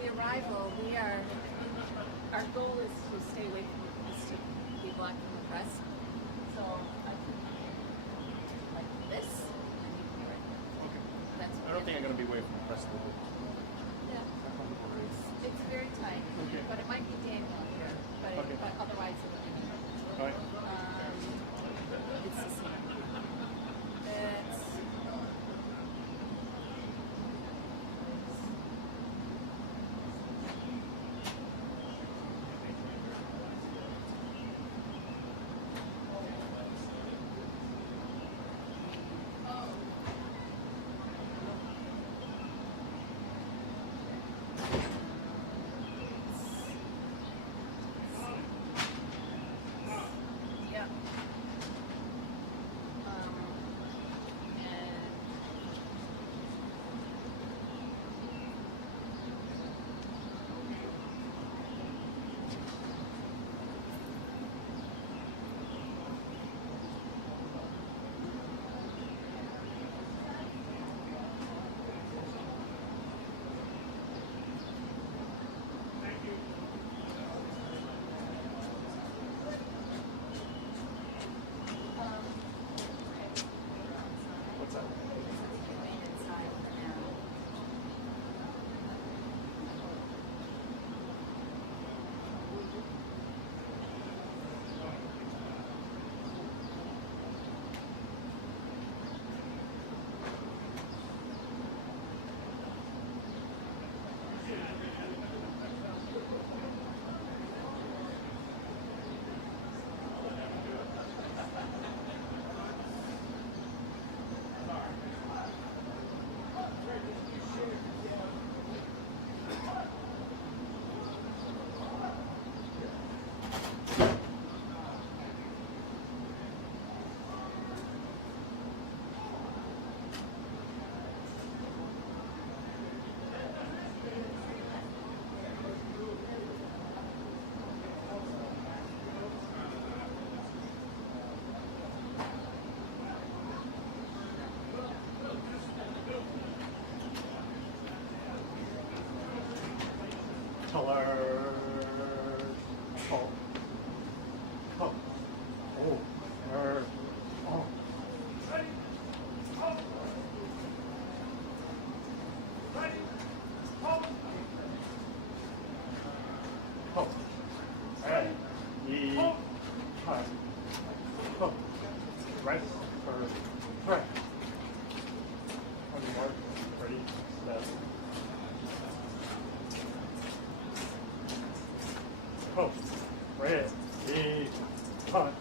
the arrival, our goal is to stay away from be blocked from the press. So I can like this, and you can do it. Okay. That's I don't think I'm going to be away from the press a little bit. Yeah. It's very tight, okay. but it might be Daniel here, but otherwise it would be. All right. It's the same. Color. Oh. Oh. Oh. Oh. Ready. Oh. Ready. Oh. Oh. Ready. Oh. Oh. Right. Or right. On your mark. Ready. Step. Oh, red, hot.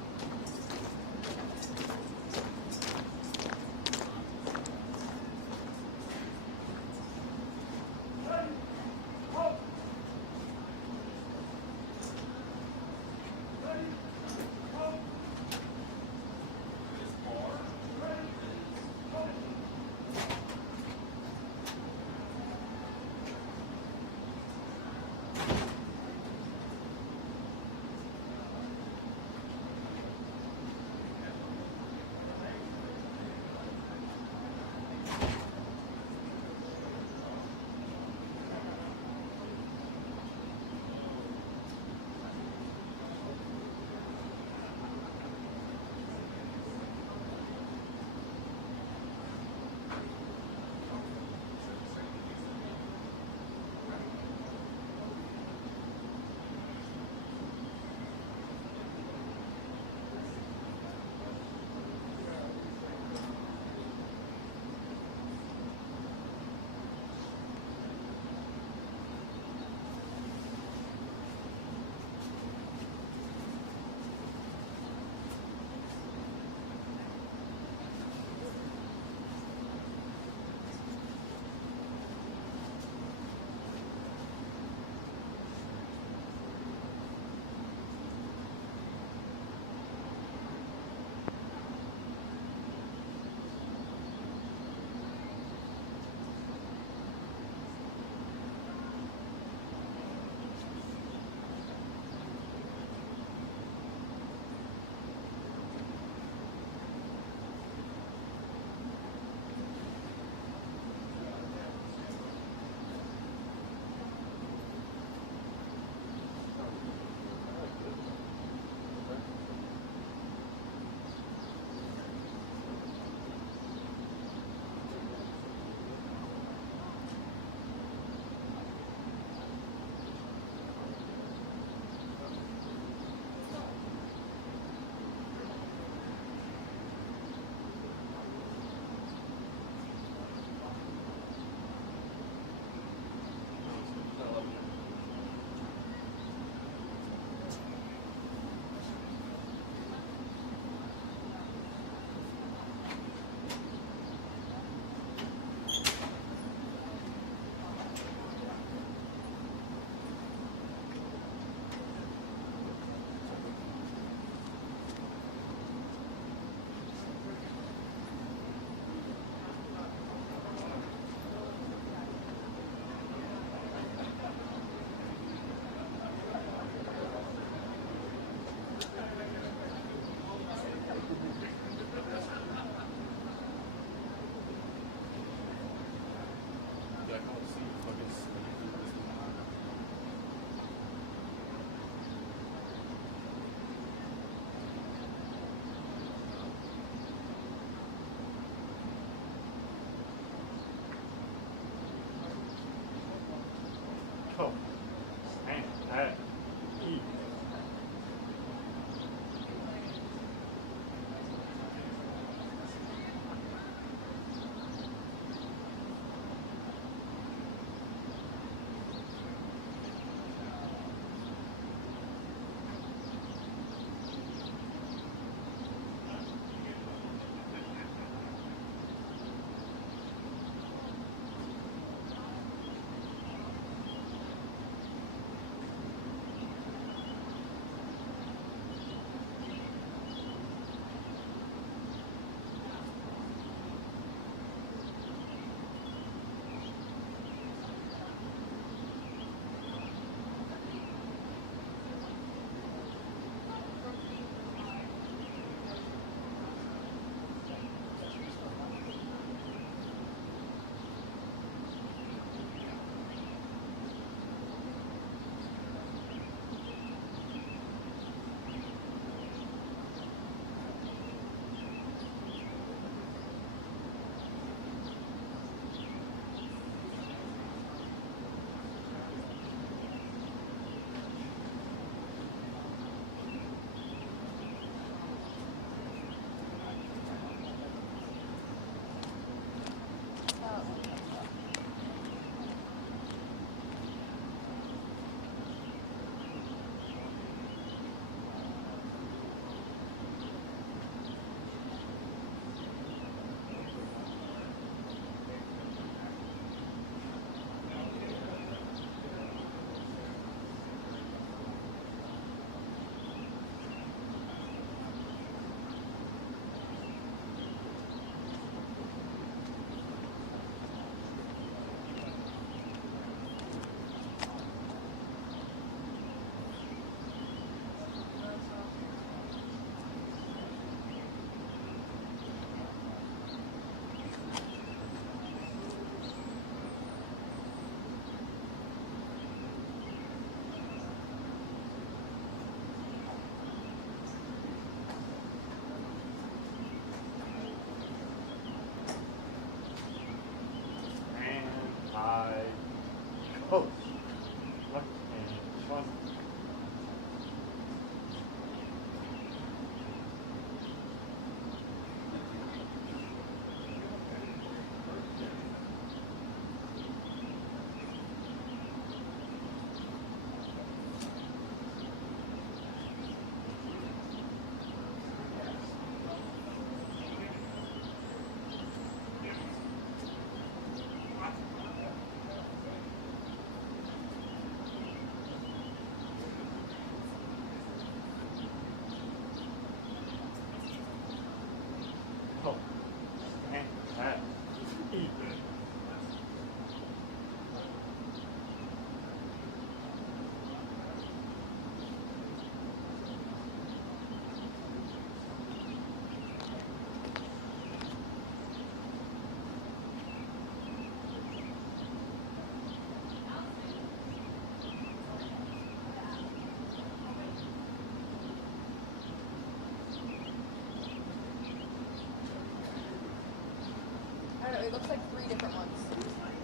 it looks like 3 different ones.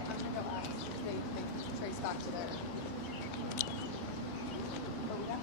I'm gonna go ask if they trace back to there. Oh, yeah.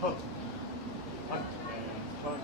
Hunt. Hunt and hunt.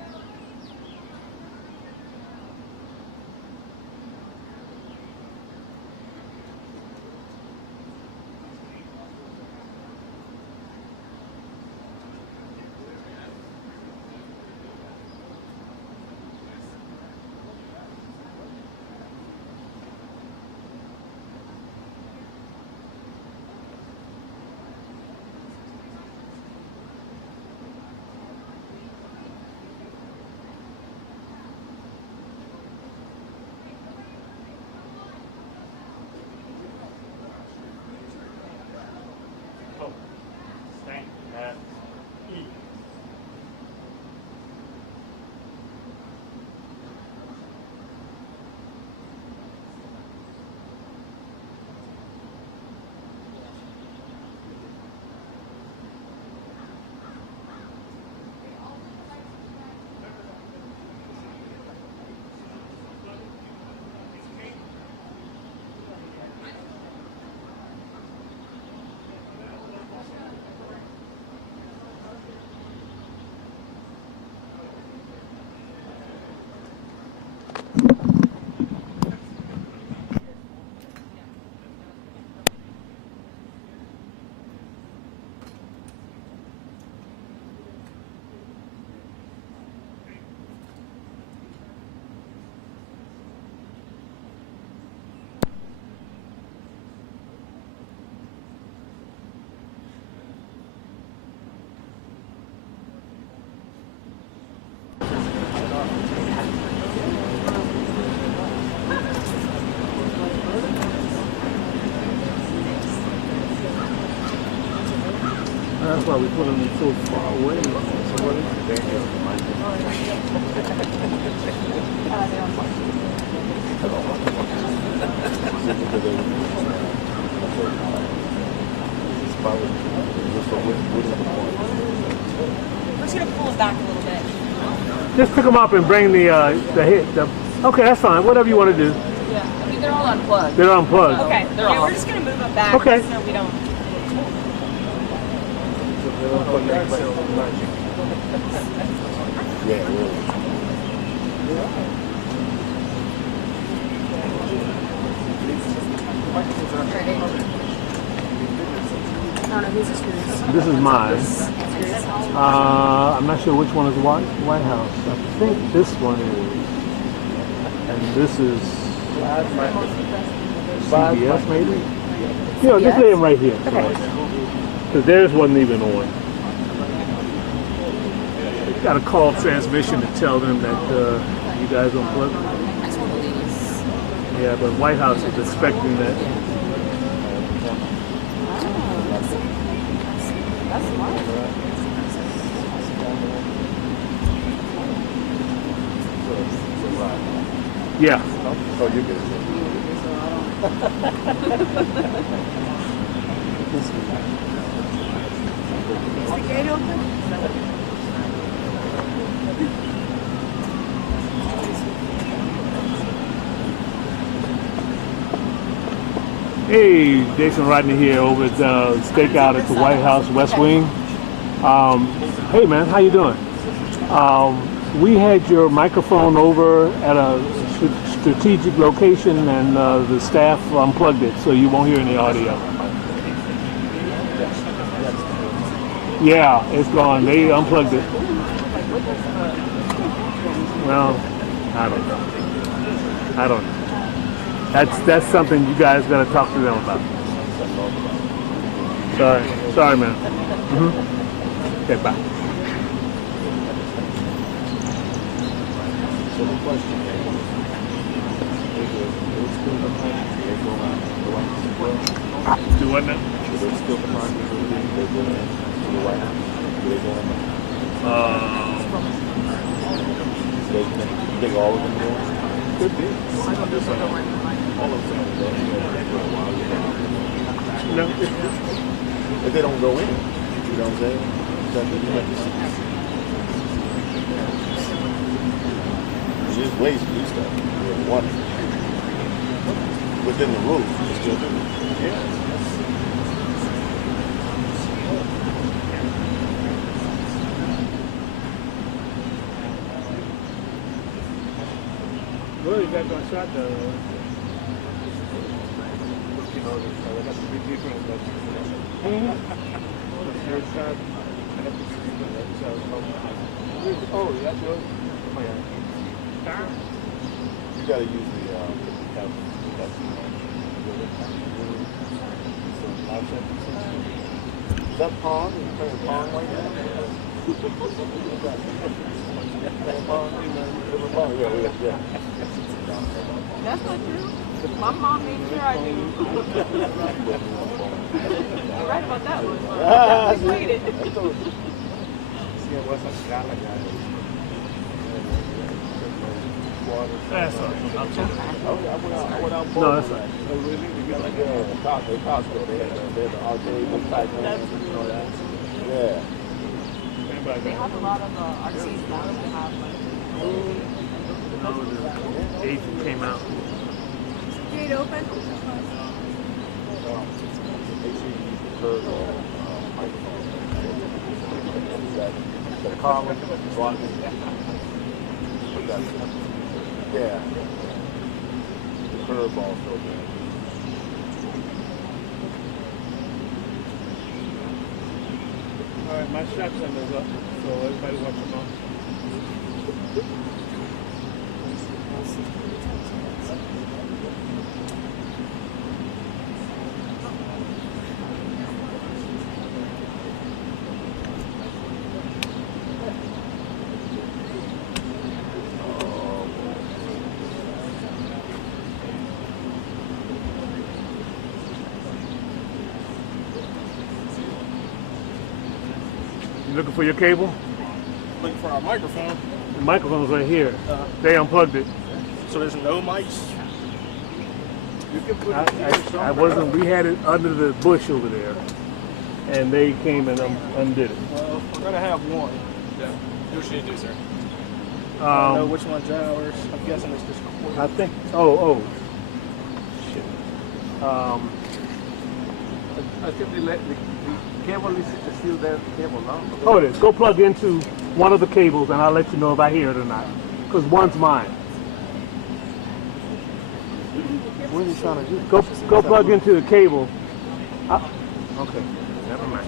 why we put them so far away. They're on one. We're just gonna pull it back a little bit. Just pick them up and bring the hit. Okay, that's fine. Whatever you want to do. Yeah. I mean, they're all unplugged. They're unplugged. Okay. Yeah, we're just gonna move them back. Okay. So we don't. I don't know whose is whose. This is mine. I'm not sure which one is White House. I think this one is, and this is CBS maybe. You know, just lay them right here. Because theirs wasn't even on. Got a call transmission to tell them that you guys unplugged. I told Elise. Yeah, but White House is expecting that. That's smart. Yeah. Oh, you get it. Is the gate open? Hey, Jason Rodney here over at Stakeout at the White House West Wing. Hey man, how you doing? We had your microphone over at a strategic location and the staff unplugged it, so you won't hear any audio. Yeah, it's gone. They unplugged it. Well, I don't know. That's something you guys gotta talk to them about. Sorry, man. Okay, bye. So the question is, Do what now? is it still behind they're going to the White House? Do they go you think all of them go? Could be. All of them go. No. If they don't go in, you know what I'm saying? That's what you have to see. There's ways to do stuff. There's one. Within the rules, you can still do it. Yeah. Well, you guys gonna shot the that's a big difference, but your shot oh, that's yours? Oh yeah. You gotta use the is that Pong? Are you playing Pong right now? Playing Pong? Yeah. That's not true. My mom made sure I knew. You're right about that one. I played it. That's all right. I went out No, that's all right. Costco, they had the arcade type games, you know that? Yeah. They have a lot of arcades now. They have like. The agent came out. Gate open? The car was blocking. Yeah. The curve also. All right, my shot time is up, so everybody watch them off. Looking for your cable? Looking for our microphone. The microphone's right here. Uh, They unplugged it. so there's no mics. You can put it here I somewhere. wasn't. We had it under the bush over there, and they came and undid it. Well, we're gonna have one. Yeah. Do what you need to do, sir. I don't know which one's ours. I'm guessing it's this cord. I think. Oh. Shit. I think the cable is still there. Cable, no? Hold it. Go plug into one of the cables, and I'll let you know if I hear it or not. Because one's mine. What are you trying to do? Go plug into the cable. Okay. Never mind.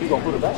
You gonna put it back?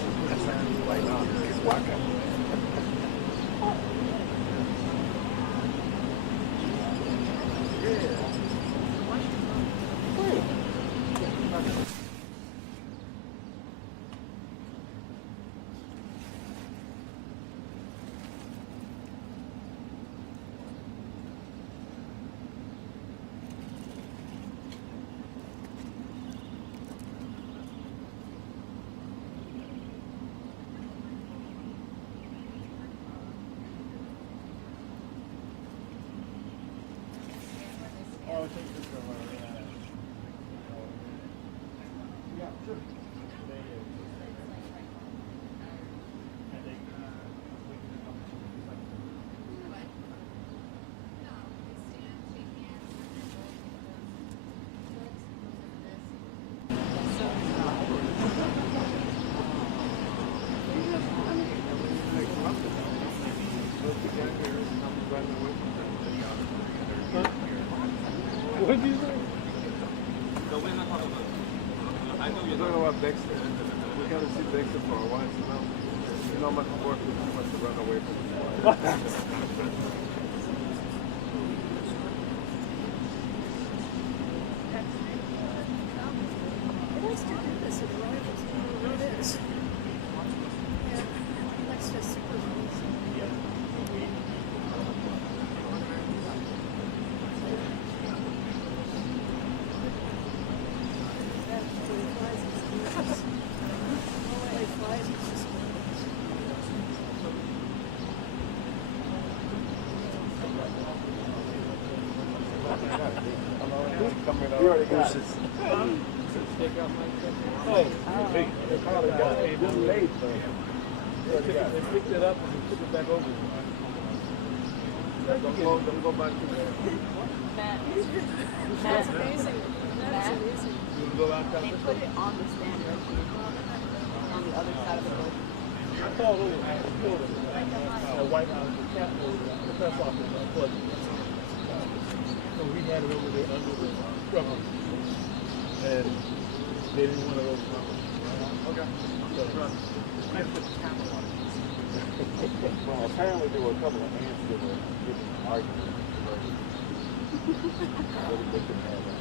What did you say? I know you're talking about Dexter. We gotta see Dexter for a while, you know how much work we have to run away from him. It likes to do this at rivals. I don't know what it is. Yeah. It likes to supervise. Yeah, when he flies, it's delicious. When he flies, it's just You already got it. Hey, they probably got it. It's late, but they picked it up and they took it back over. Don't go back to there. That's amazing. That's amazing. You go out They there. put it on the stand right here, on the other side of the building. I called over and told them the White House, the Capitol, the press office, unplugged it. So we had it over there under the struggle. And they didn't want to open up. Okay. Well, apparently there were a couple of ants that were getting arguing. But they couldn't have that.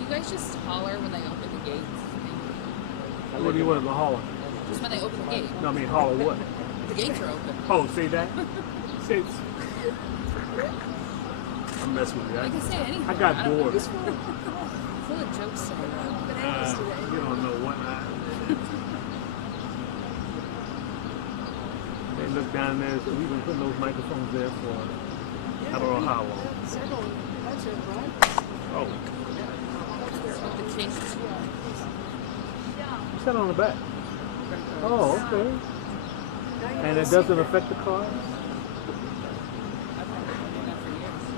You guys just holler when they open the gates. What do you want to holler? Just when they open the gate. No, I mean holler what? The gates are open. Oh, say that? Say I'm messing with you. I can say anything. I got don't know. bored. It's full of jokes today. bananas today. You don't know what They look down there, so we've been putting those microphones there for I don't know how long. Several bunch of rivals. Oh, The cases. you said on the back. Oh, okay. And it doesn't affect the car?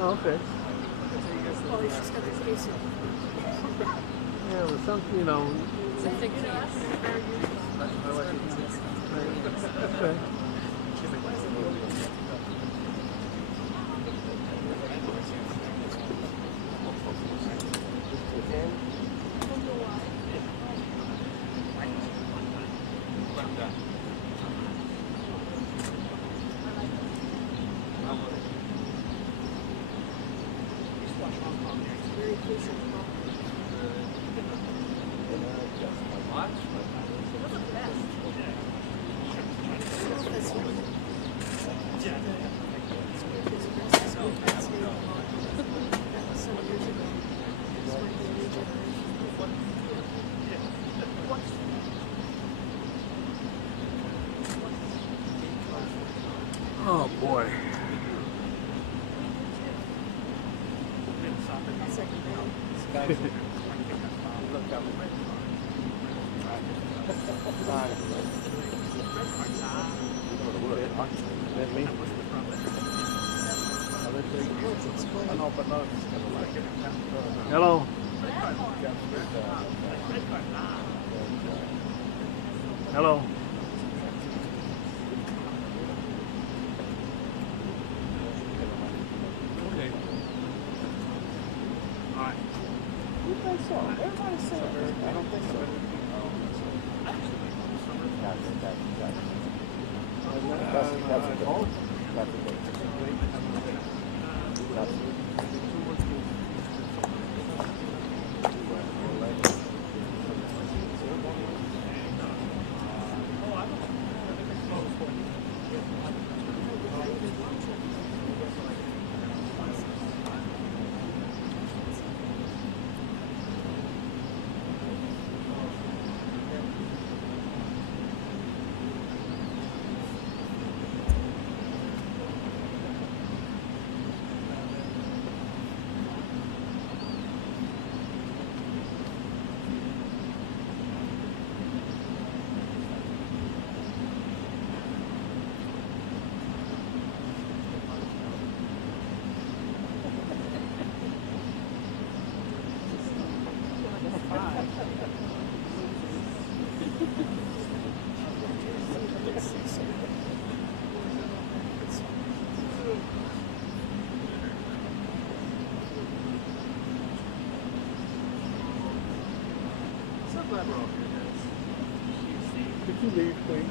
Oh, okay. Well, he's just got the case in. Yeah, but some, you know, It's a thick case. okay. Oh boy. That's me. Hello. Hello. Okay. All right. You think so? Everybody's saying it. I don't think so. That's a good. That's a good. That's Could you leave, please?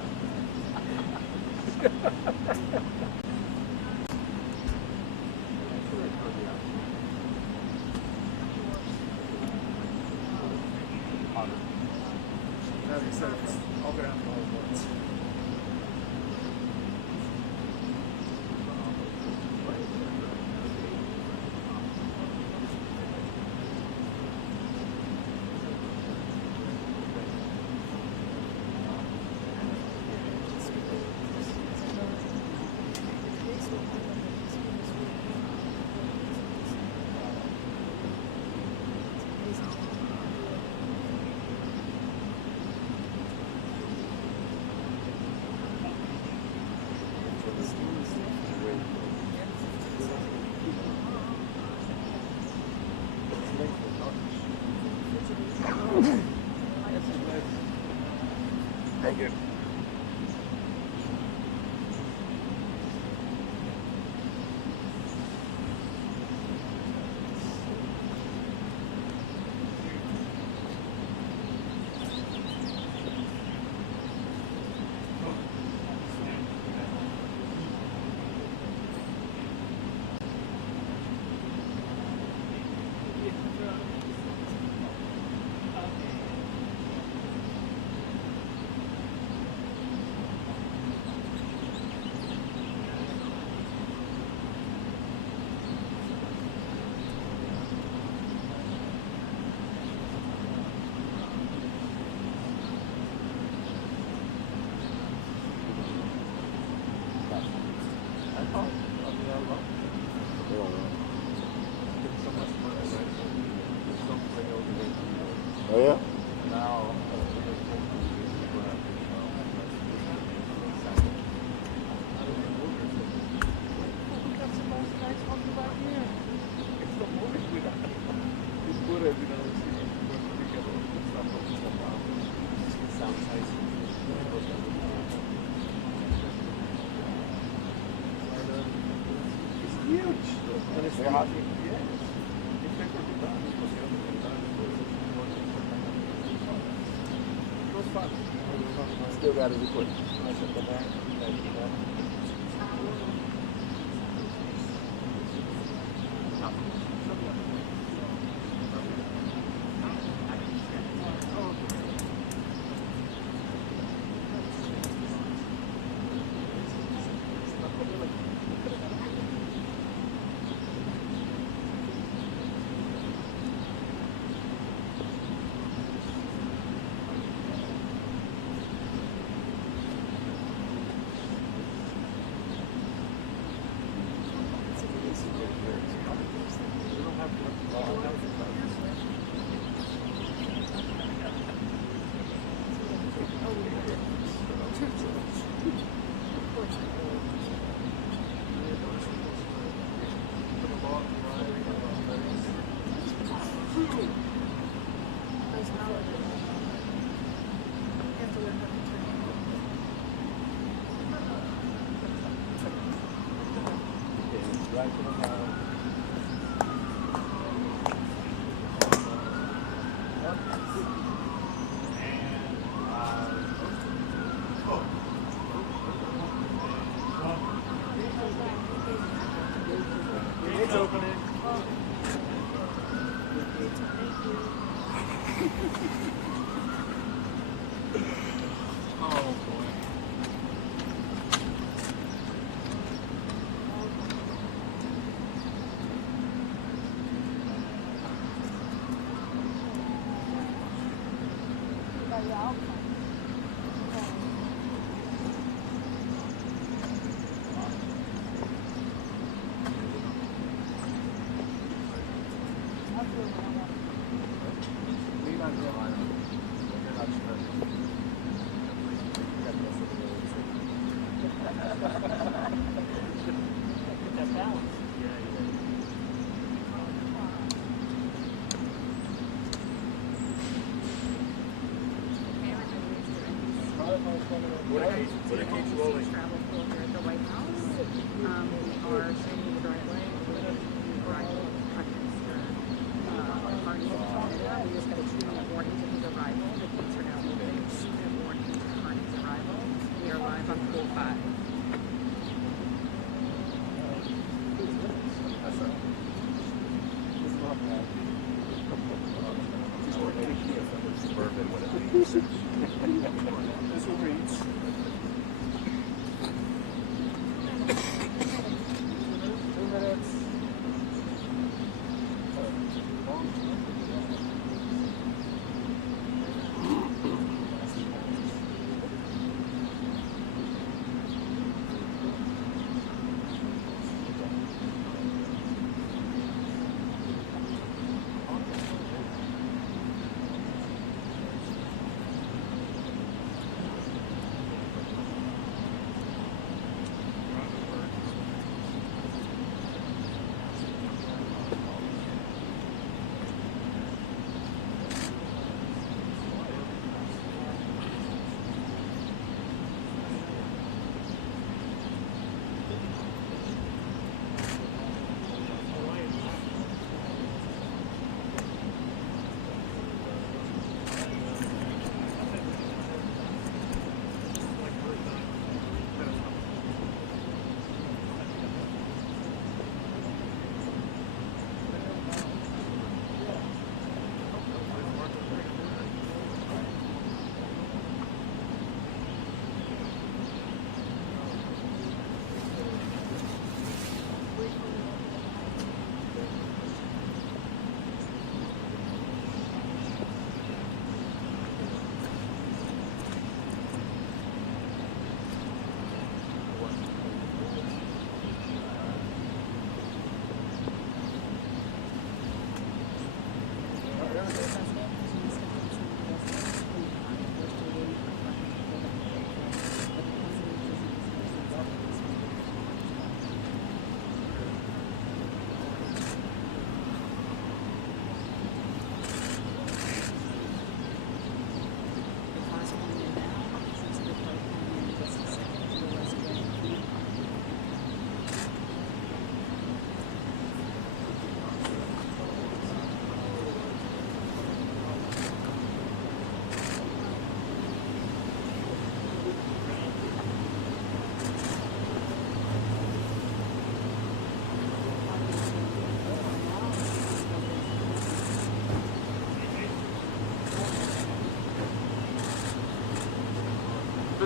That makes sense. I'll go down to all once. Thank you. Oh yeah? Still got his equipment. back to the house. It's opening. Oh boy. What it keeps rolling. Travel filter at the White House. We are showing the driveway. Arrival of Prime Minister Carney of Canada. We just got a 2-minute warning to his arrival. The gates are now open. 2-minute warning to Carney's arrival. We are live on Pool 5. This will reach.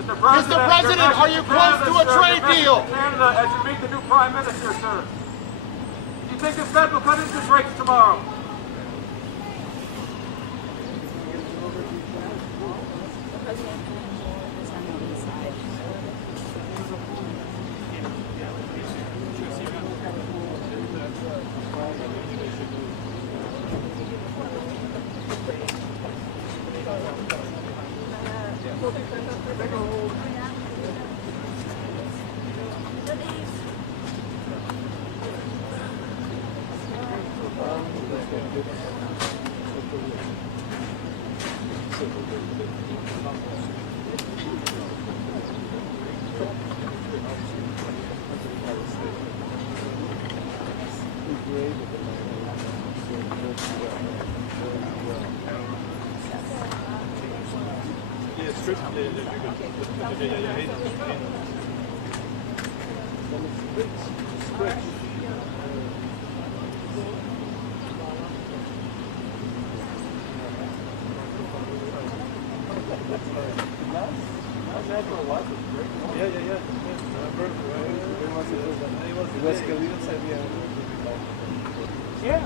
Mr. President, are you close to a trade deal? Canada as you meet the new Prime Minister, sir. Do you think the Fed will cut interest rates tomorrow? Yeah, strip. Yeah.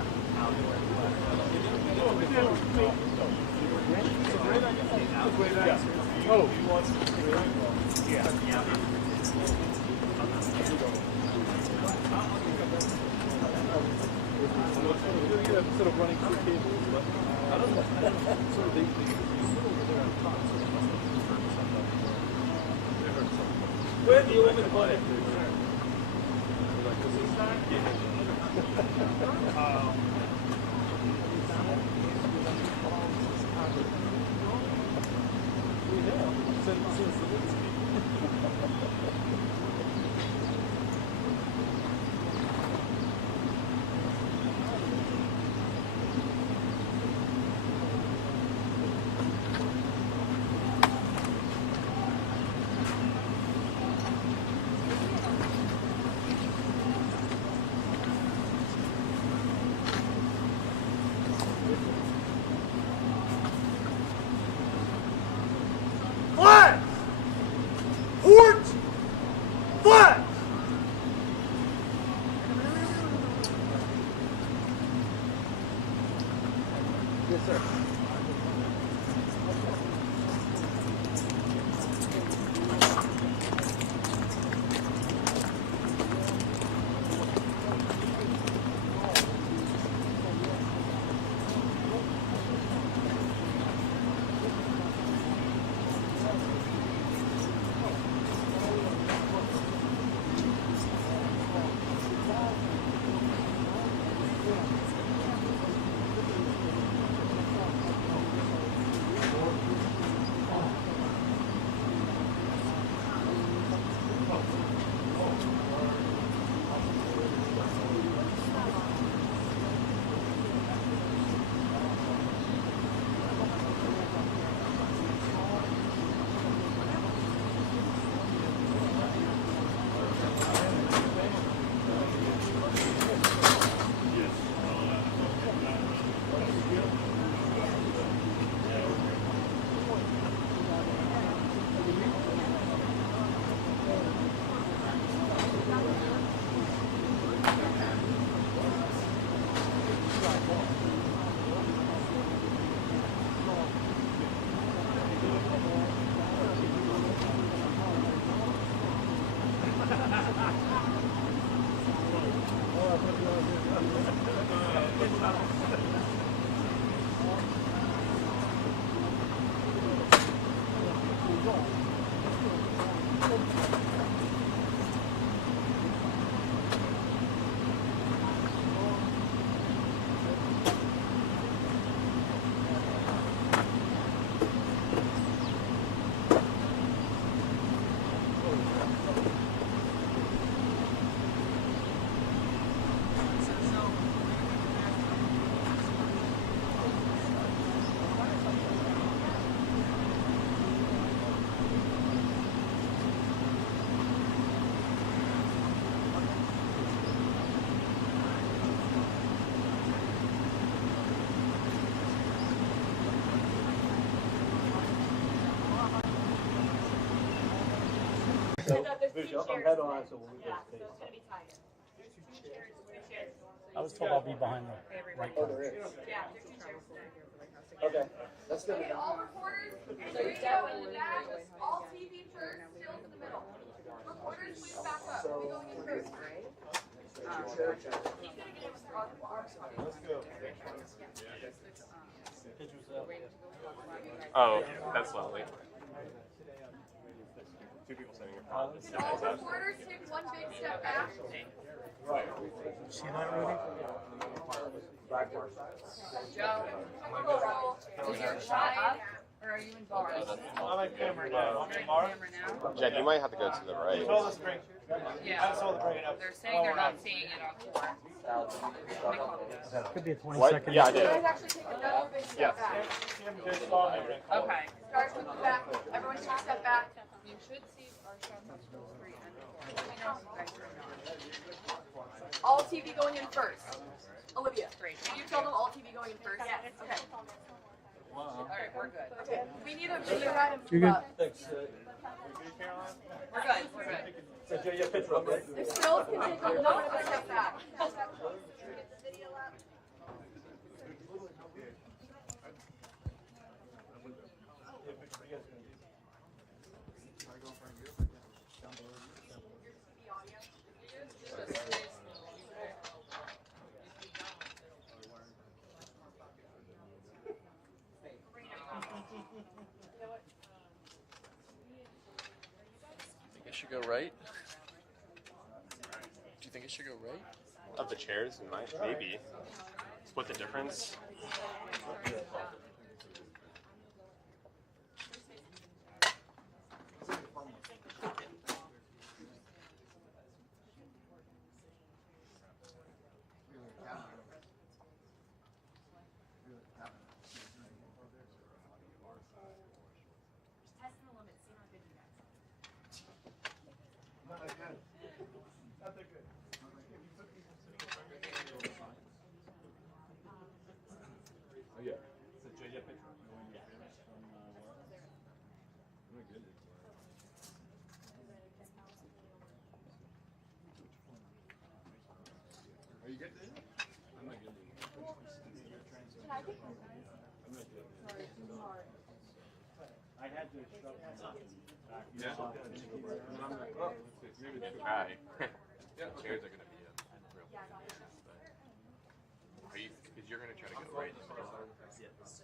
Oh, yeah. Instead of running two cables, but I don't know. Sort of they where do you want me to put it? Flags! Horns! Flags! Yes, sir. I'm head on, so when we go to I was told I'll be behind the right car. Okay, that's good. Okay, all reporters, studio in the back, all TV first, still in the middle. Reporters, please back up. We'll be going in first. He's gonna get in with our arms. Let's go. Oh, that's lovely. Two people sitting in front. All reporters, take one big step back. See that, Rudy? Joe, is your shine, or Or are you in bars? I'm in camera now. I'm in bar. Camera now? Jen, you might have to go to the right. Control the screen. Yeah. Control the screen. They're saying they're not seeing it on tour. Could be a 20 What? second. Yeah, I You did. guys actually take another big step back. Okay. Start with the back. Everyone take a step back. You should see our shots on School 3 and 4. Let me know if you guys are not. All TV going in first. Olivia, Great. can you tell them all TV going in first? Yes. Okay. All right, we're good. Okay. We need a video guy to You're good. Thanks. We're good. We're good. So, Joe, you have a picture up, right? If stills can take a little bit of a step back. Think it should go right? Do you think it should go right? Of the chairs, it might, maybe. Split the difference. Hi. Chairs are gonna be a real issue, but are you? Because you're gonna try to go right. Yes.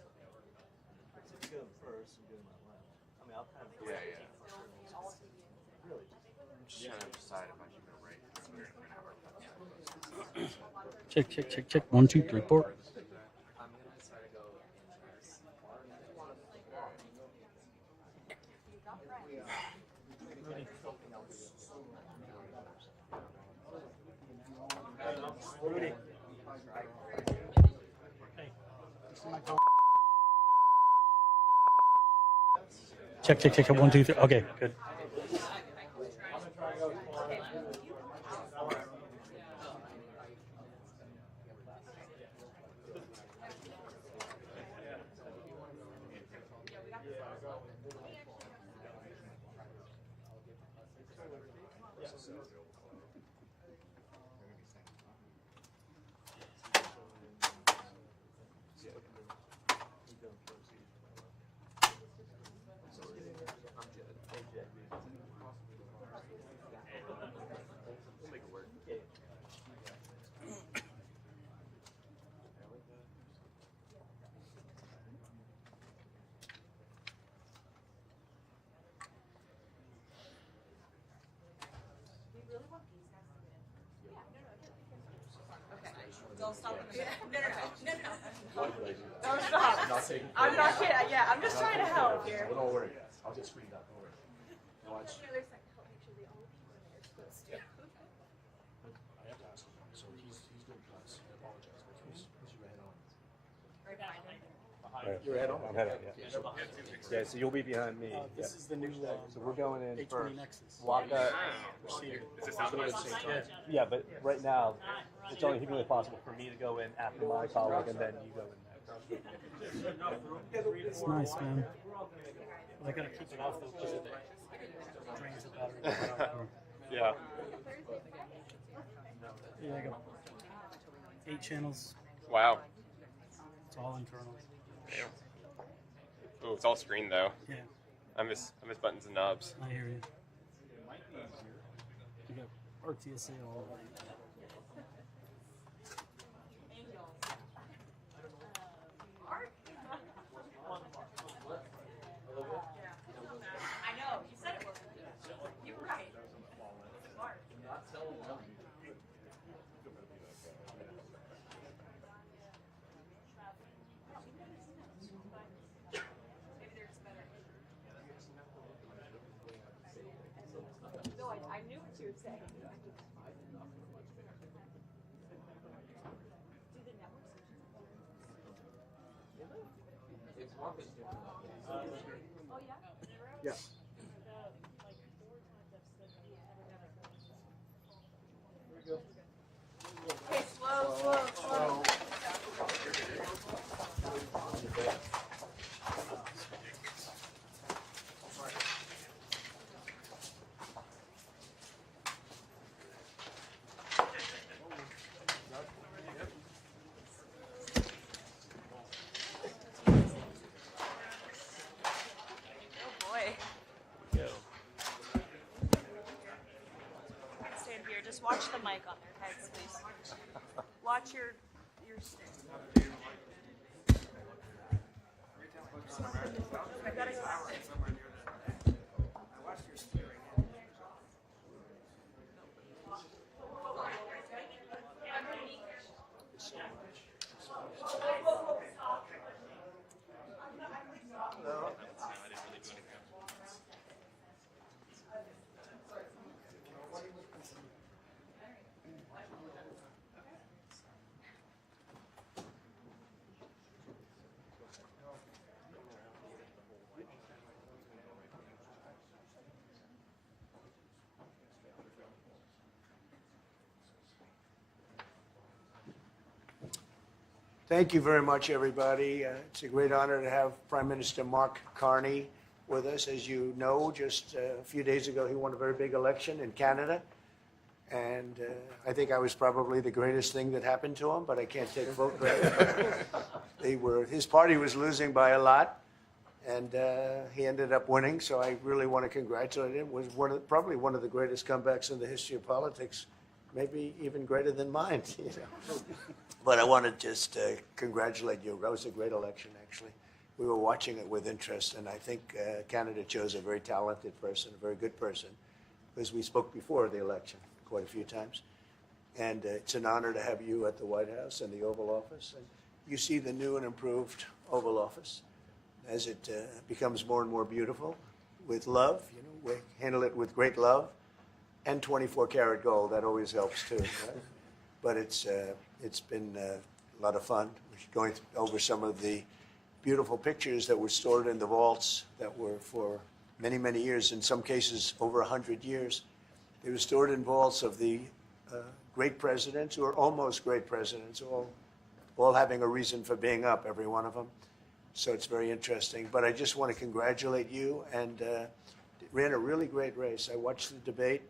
If you go first, you go to my left. I mean, I'll kind of. Yeah, yeah. Really? I'm just trying to decide if I should go right. We're gonna have our Check, check, check, check. 1, 2, 3, 4. I'm gonna try to go. Rudy. Check, check, check, check. 1, 2, 3. Okay, good. Don't stop in the middle. No. Don't stop. I'm not kidding. Yeah, I'm just trying to help here. Don't worry. I'll just screen that. Don't worry. Watch. The other side to help make sure they all people in there are supposed to. I have to ask him. So he's good class. I apologize. Who's your head on? Right behind him. You're head on? I'm head on, yeah. Yeah, so you'll be behind me. This is the new So we're going in A20 first. Nexus. Waka. Is this Southwest? Yeah, but right now, it's only humanly possible for me to go in after my colleague and then you go in next. It's nice, man. But I gotta keep it off though because it drains the battery. Yeah. Yeah, I got 8 channels. Wow. It's all internal. Damn. Ooh, it's all screen though. Yeah, I miss buttons and knobs. I hear you. You got RTSA all over. I know. You said it wasn't. You're right. Maybe they're just Yeah. Okay, slow. Oh boy. Stand here. Just watch the mic on their heads, please. Watch your stick. Thank you very much, everybody. It's a great honor to have Prime Minister Mark Carney with us. As you know, just a few days ago, he won a very big election in Canada. And I think I was probably the greatest thing that happened to him, but I can't take vote credit. His party was losing by a lot, and he ended up winning. So I really want to congratulate him. It was probably one of the greatest comebacks in the history of politics, maybe even greater than mine. You know? But I want to just congratulate you. That was a great election, actually. We were watching it with interest, and I think Canada chose a very talented person, a very good person, because we spoke before the election quite a few times. And it's an honor to have you at the White House and the Oval Office. And you see the new and improved Oval Office as it becomes more and more beautiful with love. You know, we handle it with great love and 24-karat gold. That always helps, too. Right? But it's been a lot of fun. We're going over some of the beautiful pictures that were stored in the vaults that were for many, many years, in some cases over 100 years. They were stored in vaults of the great presidents, or almost great presidents, all having a reason for being up, every one of them. So it's very interesting. But I just want to congratulate you, and ran a really great race. I watched the debate.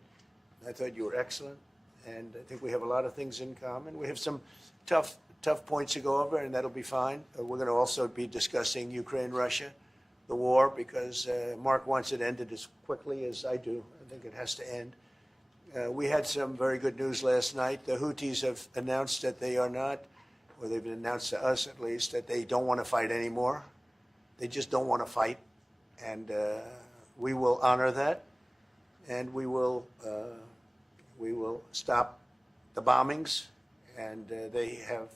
I thought you were excellent. And I think we have a lot of things in common. We have some tough points to go over, and that'll be fine. We're going to also be discussing Ukraine, Russia, the war, because Mark wants it ended as quickly as I do. I think it has to end. We had some very good news last night. The Houthis have announced that they are not, or they've announced to us at least, that they don't want to fight anymore. They just don't want to fight. And we will honor that, and we will stop the bombings, and they have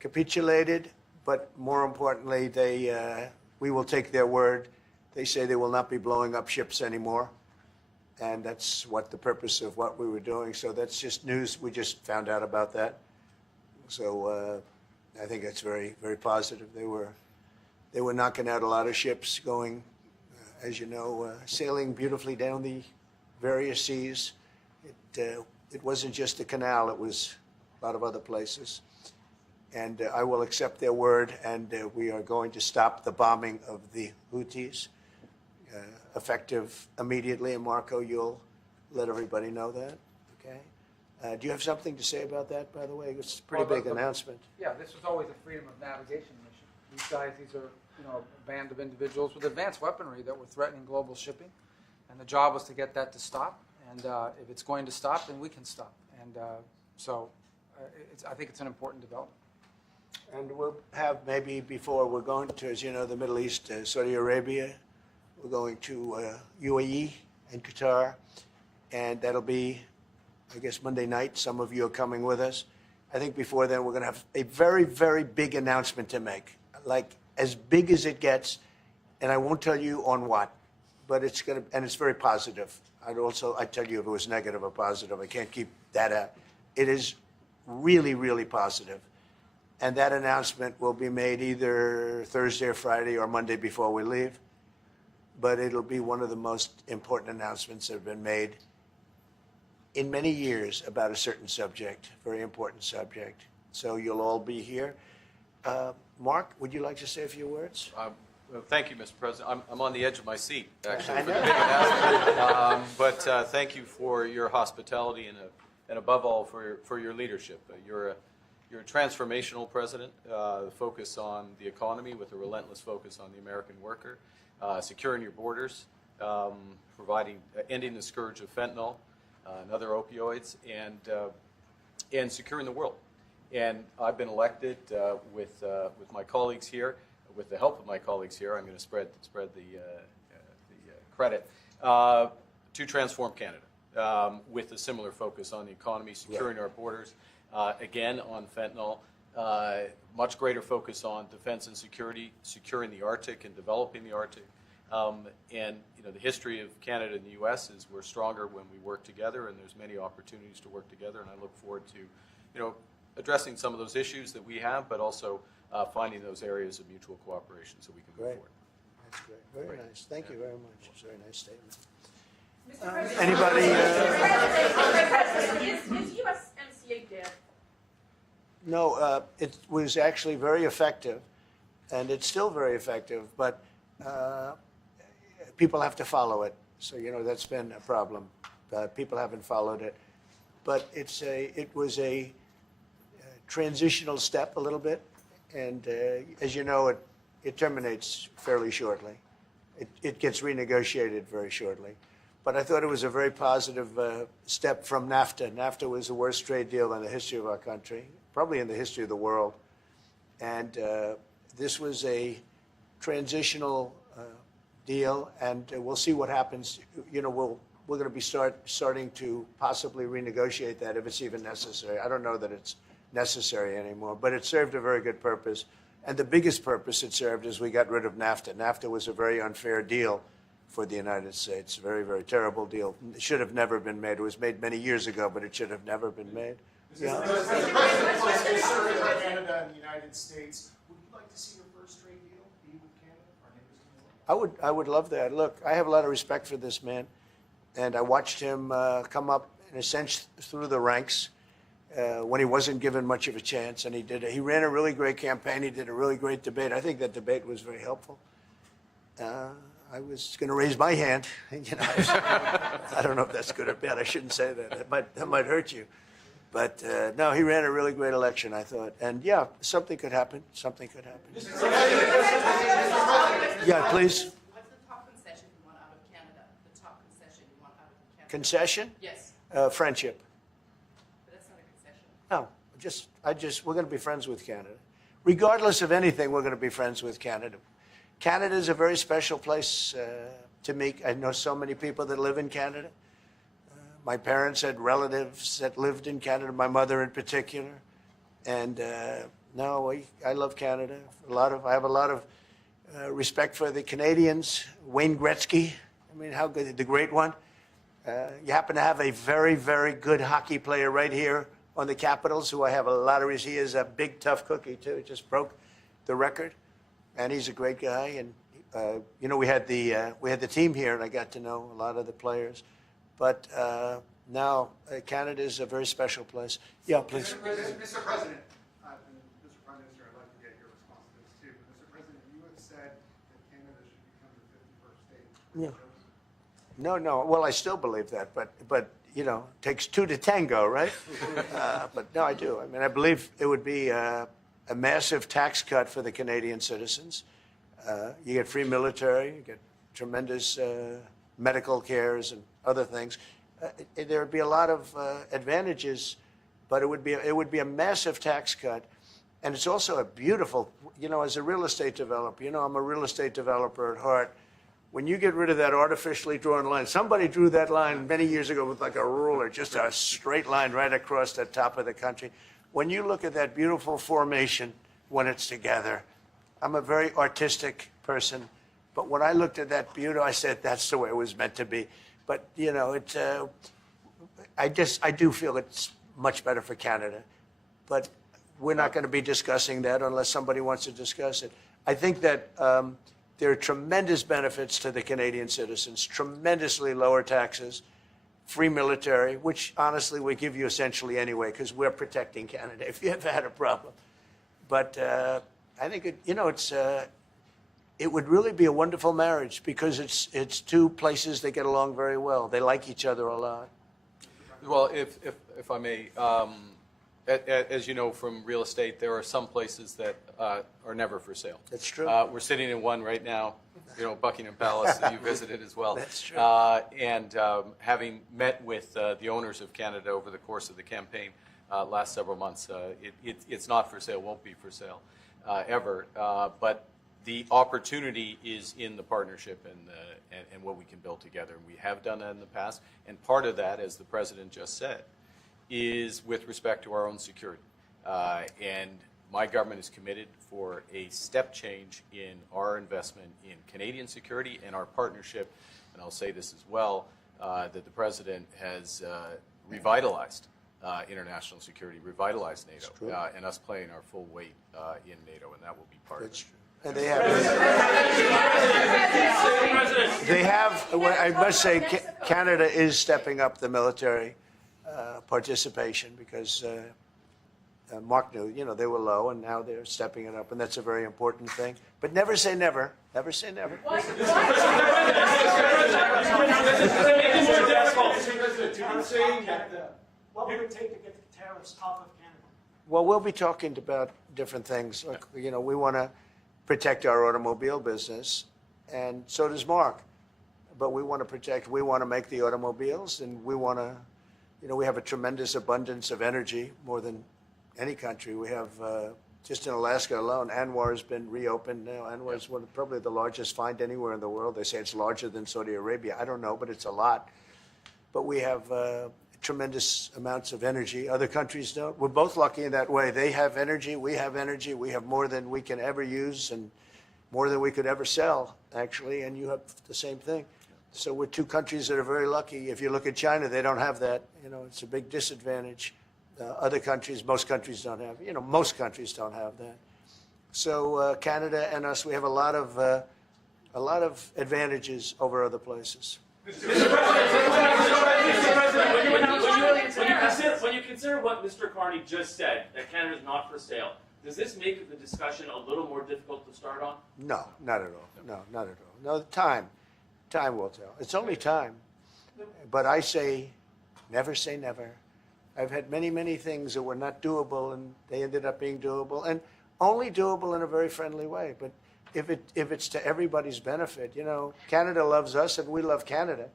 capitulated, but more importantly, we will take their word. They say they will not be blowing up ships anymore, and that's what the purpose of what we were doing. So that's just news. We just found out about that. So I think that's very, very positive. They were knocking out a lot of ships going, as you know, sailing beautifully down the various seas. It wasn't just the canal, it was a lot of other places. And I will accept their word, and we are going to stop the bombing of the Houthis, effective immediately. And Marco, you'll let everybody know that, okay? Do you have something to say about that, by the way? It's a pretty big announcement. Yeah, this was always a freedom of navigation mission. These guys, these are, a band of individuals with advanced weaponry that were threatening global shipping, and the job was to get that to stop. And if it's going to stop, then we can stop. And I think it's an important development. And we'll have maybe before we're going to, as you know, the Middle East, Saudi Arabia. We're going to UAE and Qatar. And that'll be, I guess, Monday night. Some of you are coming with us. I think before then we're going to have a very, very big announcement to make, like as big as it gets. And I won't tell you on what, but it's going to, and it's very positive. I tell you if it was negative or positive. I can't keep that out. It is really, really positive. And that announcement will be made either Thursday or Friday or Monday before we leave. But it'll be one of the most important announcements that have been made in many years about a certain subject, very important subject. So you'll all be here. Mark, would you like to say a few words? Well, thank you, Mr. President. I'm on the edge of my seat, actually, I for the know. big announcement. But thank you for your hospitality and above all, for your leadership. You're a transformational president, focus on the economy with a relentless focus on the American worker, securing your borders, ending the scourge of fentanyl and other opioids, and securing the world. And I've been elected with my colleagues here, with the help of my colleagues here. I'm going to spread the credit to transform Canada with a similar focus on the economy, securing our borders. Again, on fentanyl, much greater focus on defense and security, securing the Arctic and developing the Arctic. And the history of Canada and the U.S. is we're stronger when we work together, and there's many opportunities to work together. And I look forward to, addressing some of those issues that we have, but also finding those areas of mutual cooperation so we can move forward. That's great. Very nice. Thank you very much. It's a very nice statement. Mr. President, Anybody? Mr. President, is USMCA dead? No, it was actually very effective, and it's still very effective, but people have to follow it. So, that's been a problem. People haven't followed it. But it was a transitional step a little bit, and as you know, it terminates fairly shortly. It gets renegotiated very shortly. But I thought it was a very positive step from NAFTA. NAFTA was the worst trade deal in the history of our country, probably in the history of the world. And this was a transitional deal, and we'll see what happens. We're going to be starting to possibly renegotiate that if it's even necessary. I don't know that it's necessary anymore, but it served a very good purpose. And the biggest purpose it served is we got rid of NAFTA. NAFTA was a very unfair deal for the United States. Very, very terrible deal. It should have never been made. It was made many years ago, but it should have never been made. Canada and the United States. Would you like to see your first trade deal be with Canada, our neighbors to the world? I would love that. Look, I have a lot of respect for this man, and I watched him come up in a sense through the ranks when he wasn't given much of a chance, and he ran a really great campaign. He did a really great debate. I think that debate was very helpful. I was going to raise my hand. I don't know if that's good or bad. I shouldn't say that. That might hurt you. But no, he ran a really great election, I thought. And yeah, something could happen. Something could happen. Yeah, please. What's the top concession you want out of Canada? The top concession you want out of Canada? Concession? Yes. Friendship. But that's not a concession. No, we're going to be friends with Canada. Regardless of anything, we're going to be friends with Canada. Canada is a very special place to me. I know so many people that live in Canada. My parents had relatives that lived in Canada, my mother in particular. And I love Canada. I have a lot of respect for the Canadians. Wayne Gretzky, how good, the great one. You happen to have a very, very good hockey player right here on the Capitals, who I have a lot of respect. He is a big, tough cookie, too. He just broke the record. And he's a great guy. And, we had the team here, and I got to know a lot of the players. But now Canada is a very special place. Yeah, please. Mr. President, Mr. Prime Minister, I'd like to get your response to this too. Mr. President, you have said that Canada should become the 51st state. Yeah. No. Well, I still believe that, but it takes two to tango, right? But no, I do. I believe it would be a massive tax cut for the Canadian citizens. You get free military, you get tremendous medical cares and other things. There would be a lot of advantages, but it would be a massive tax cut. And it's also a beautiful, as a real estate developer, I'm a real estate developer at heart. When you get rid of that artificially drawn line, somebody drew that line many years ago with like a ruler, just a straight line right across the top of the country. When you look at that beautiful formation when it's together, I'm a very artistic person, But when I looked at that beauty, I said, that's the way it was meant to be. But, you know, I do feel it's much better for Canada. But we're not going to be discussing that unless somebody wants to discuss it. I think that there are tremendous benefits to the Canadian citizens, tremendously lower taxes, free military, which honestly we give you essentially anyway because we're protecting Canada if you ever had a problem. But I think it would really be a wonderful marriage because it's two places that get along very well. They like each other a lot. Well, if I may, as you know from real estate, there are some places that are never for sale. That's true. We're sitting in one right now, you know, Buckingham Palace that you visited as well. That's true. And having met with the owners of Canada over the course of the campaign last several months, it's not for sale, won't be for sale ever. But the opportunity is in the partnership and what we can build together. And we have done that in the past. And part of that, as the President just said, is with respect to our own security. And my government is committed for a step change in our investment in Canadian security and our partnership. And I'll say this as well, that the President has revitalized international security, revitalized NATO, and us playing our full weight in NATO, and that will be part of it. And they have, I must say, Canada is stepping up the military participation because Mark knew, you know, they were low and now they're stepping it up, and that's a very important thing. But never say never. Never say never. What would it take to get the tariffs off of Canada? Well, we'll be talking about different things. Like, you know, we want to protect our automobile business, and so does Mark. But we want to make the automobiles, and we want to, you know, we have a tremendous abundance of energy, more than any country. We have, just in Alaska alone, ANWR has been reopened now. ANWR is probably the largest find anywhere in the world. They say it's larger than Saudi Arabia. I don't know, but it's a lot. But we have tremendous amounts of energy. Other countries don't. We're both lucky in that way. They have energy. We have energy. We have more than we can ever use and more than we could ever sell, actually. And you have the same thing. So we're two countries that are very lucky. If you look at China, they don't have that. You know, it's a big disadvantage. Other countries, most countries don't have. You know, most countries don't have that. So Canada and us, we have a lot of advantages over other places. Mr. President, when you consider what Mr. Carney just said, that Canada is not for sale, does this make the discussion a little more difficult to start on? No, not at all. No, not at all. No, time will tell. It's only time. But I say never. I've had many, many things that were not doable, and they ended up being doable, and only doable in a very friendly way. But if it's to everybody's benefit, you know, Canada loves us and we love Canada.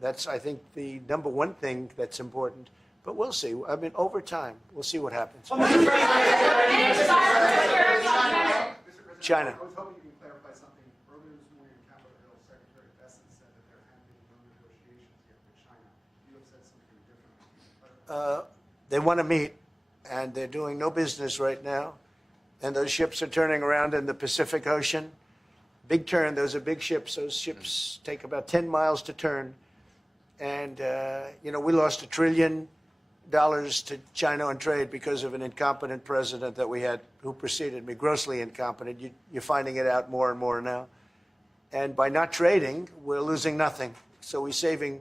That's, I think, the number one thing that's important. But we'll see. I mean, over time, we'll see what happens. China. I was hoping you can clarify something. Earlier this morning in Capitol Hill, Secretary Bessent said that there have been no negotiations yet with China. You have said something different. They want to meet, and they're doing no business right now. And those ships are turning around in the Pacific Ocean. Big turn. Those are big ships. Those ships take about 10 miles to turn. And, you know, we lost $1 trillion to China on trade because of an incompetent president that we had who preceded me, grossly incompetent. You're finding it out more and more now. And by not trading, we're losing nothing. So we're saving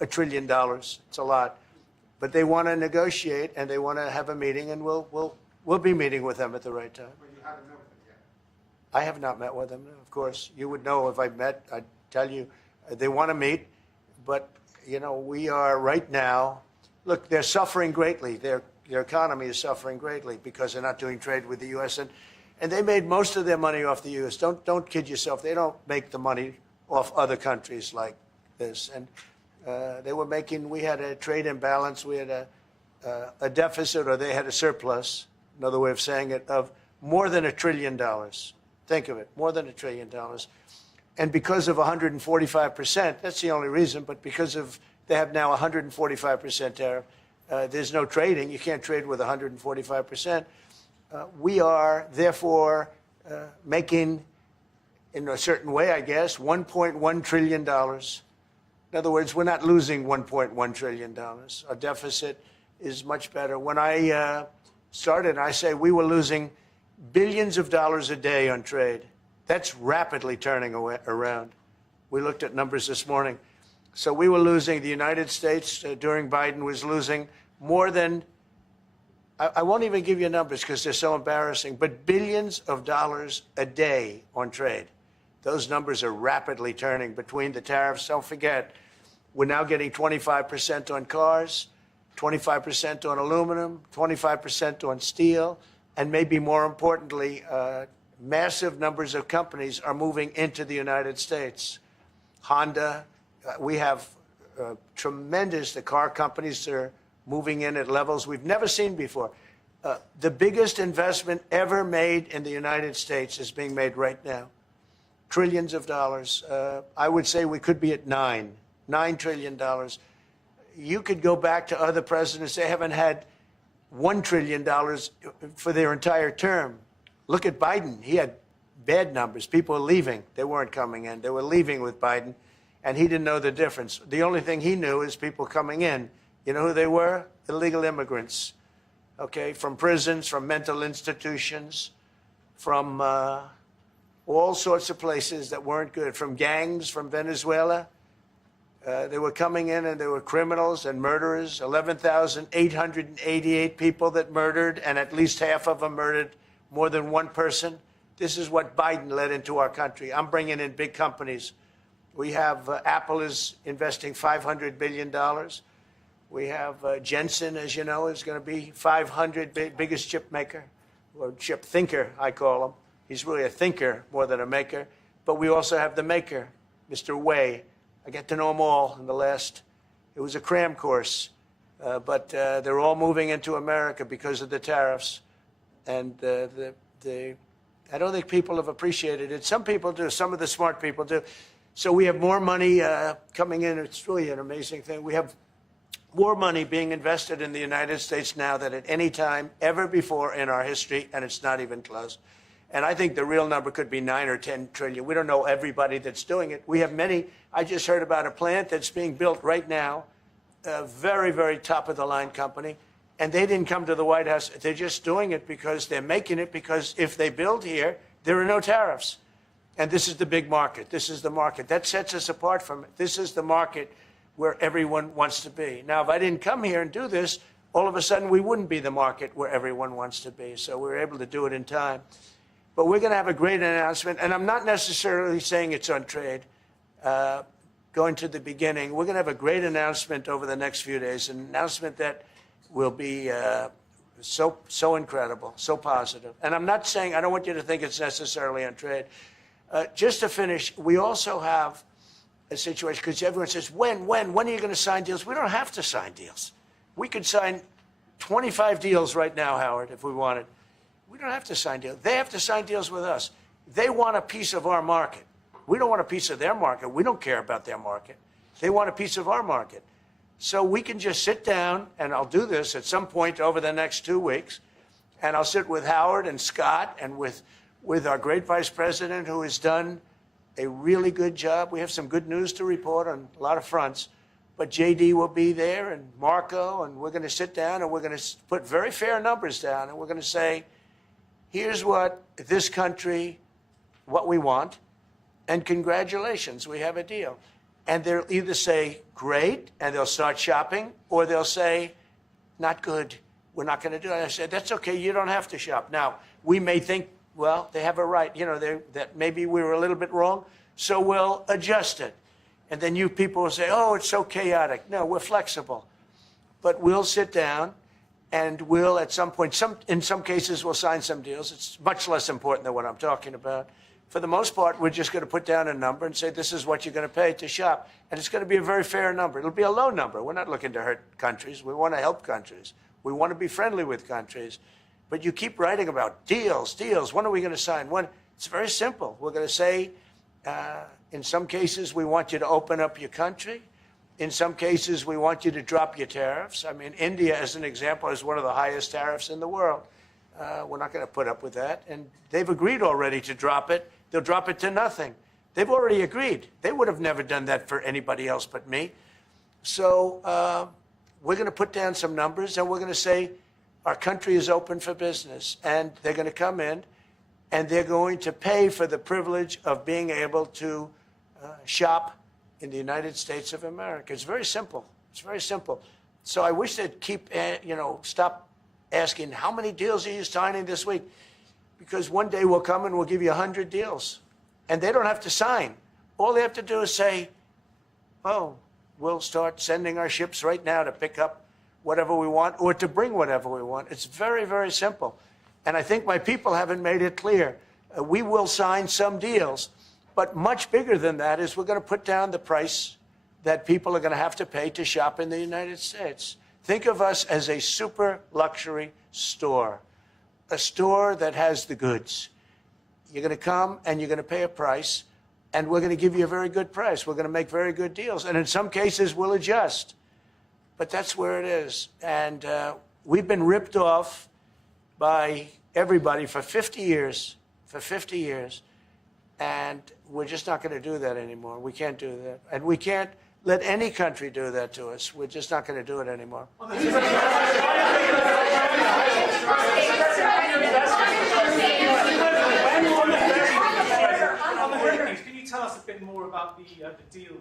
$1 trillion. It's a lot. But they want to negotiate, and they want to have a meeting, and we'll be meeting with them at the right time. But you haven't met with them yet. I have not met with them, of course. You would know if I met. I'd tell you. They want to meet, but, you know, we are right now. Look, they're suffering greatly. Their economy is suffering greatly because they're not doing trade with the U.S. And they made most of their money off the U.S. Don't kid yourself. They don't make the money off other countries like this. And they were making. We had a trade imbalance. We had a deficit, or they had a surplus. Another way of saying it, of more than $1 trillion. Think of it, more than $1 trillion. And because of 145%, that's the only reason, but because of, they have now 145% tariff, there's no trading. You can't trade with 145%. We are, therefore, making in a certain way, I guess, $1.1 trillion. In other words, we're not losing $1.1 trillion. Our deficit is much better. When I started, I say we were losing billions of dollars a day on trade. That's rapidly turning around. We looked at numbers this morning. So we were losing, the United States during Biden was losing more than, I won't even give you numbers because they're so embarrassing, but billions of dollars a day on trade. Those numbers are rapidly turning between the tariffs. Don't forget, we're now getting 25% on cars, 25% on aluminum, 25% on steel, and maybe more importantly, massive numbers of companies are moving into the United States. Honda, we have tremendous, the car companies are moving in at levels we've never seen before. The biggest investment ever made in the United States is being made right now. Trillions of dollars. I would say we could be at $9 trillion. You could go back to other presidents. They haven't had $1 trillion for their entire term. Look at Biden. He had bad numbers. People were leaving. They weren't coming in. They were leaving with Biden, and he didn't know the difference. The only thing he knew is people coming in. You know who they were? Illegal immigrants, okay, from prisons, from mental institutions, from all sorts of places that weren't good, from gangs, from Venezuela. They were coming in and they were criminals and murderers, 11,888 people that murdered, and at least half of them murdered more than one person. This is what Biden led into our country. I'm bringing in big companies. We have Apple is investing $500 billion. We have Jensen, as you know, is going to be 500 biggest chip maker, or chip thinker, I call him. He's really a thinker more than a maker. But we also have the maker, Mr. Wei. I get to know them all in the last, it was a cram course. But they're all moving into America because of the tariffs. And I don't think people have appreciated it. Some people do. Some of the smart people do. So we have more money coming in. It's really an amazing thing. We have more money being invested in the United States now than at any time ever before in our history, and it's not even close. And I think the real number could be 9 or 10 trillion. We don't know everybody that's doing it. We have many. I just heard about a plant that's being built right now, a very, very top-of-the-line company, and they didn't come to the White House. They're just doing it because they're making it because if they build here, there are no tariffs. And this is the big market. This is the market. That sets us apart from it. This is the market where everyone wants to be. Now, if I didn't come here and do this, all of a sudden we wouldn't be the market where everyone wants to be. So we're able to do it in time. But we're going to have a great announcement. And I'm not necessarily saying it's on trade. Going to the beginning, we're going to have a great announcement over the next few days, an announcement that will be so incredible, so positive. And I'm not saying, I don't want you to think it's necessarily on trade. Just to finish, we also have a situation, because everyone says, when are you going to sign deals? We don't have to sign deals. We could sign 25 deals right now, Howard, if we wanted. We don't have to sign deals. They have to sign deals with us. They want a piece of our market. We don't want a piece of their market. We don't care about their market. They want a piece of our market. So we can just sit down, and I'll do this at some point over the next 2 weeks, and I'll sit with Howard and Scott and with our great vice president, who has done a really good job. We have some good news to report on a lot of fronts. But JD will be there, and Marco, and we're going to sit down, and we're going to put very fair numbers down, and we're going to say, here's what this country, what we want, and congratulations, we have a deal. And they'll either say, great, and they'll start shopping, or they'll say, not good, we're not going to do it. I said, that's okay, you don't have to shop. Now, we may think, well, they have a right, you know, that maybe we were a little bit wrong, so we'll adjust it. And then you people will say, oh, it's so chaotic. No, we're flexible. But we'll sit down, and we'll, at some point, in some cases, we'll sign some deals. It's much less important than what I'm talking about. For the most part, we're just going to put down a number and say, this is what you're going to pay to shop. And it's going to be a very fair number. It'll be a low number. We're not looking to hurt countries. We want to help countries. We want to be friendly with countries. But you keep writing about deals. When are we going to sign? When? It's very simple. We're going to say, in some cases, we want you to open up your country. In some cases, we want you to drop your tariffs. I mean, India, as an example, has one of the highest tariffs in the world. We're not going to put up with that. And they've agreed already to drop it. they'll drop it to nothing. They've already agreed. They would have never done that for anybody else but me. So we're going to put down some numbers, and we're going to say our country is open for business, and they're going to come in, and they're going to pay for the privilege of being able to shop in the United States of America. It's very simple. It's very simple. So I wish they'd keep, stop asking, how many deals are you signing this week? Because one day we'll come and we'll give you 100 deals. And they don't have to sign. All they have to do is say, oh, we'll start sending our ships right now to pick up whatever we want or to bring whatever we want. It's very, very simple. And I think my people haven't made it clear. We will sign some deals, but much bigger than that is we're going to put down the price that people are going to have to pay to shop in the United States. Think of us as a super luxury store, a store that has the goods. You're going to come and you're going to pay a price, and we're going to give you a very good price. We're going to make very good deals. And in some cases, we'll adjust. But that's where it is. And we've been ripped off by everybody for 50 years, and we're just not going to do that anymore. We can't do that. And we can't let any country do that to us. We're just not going to do it anymore. Can you tell us a bit more about the deal that you've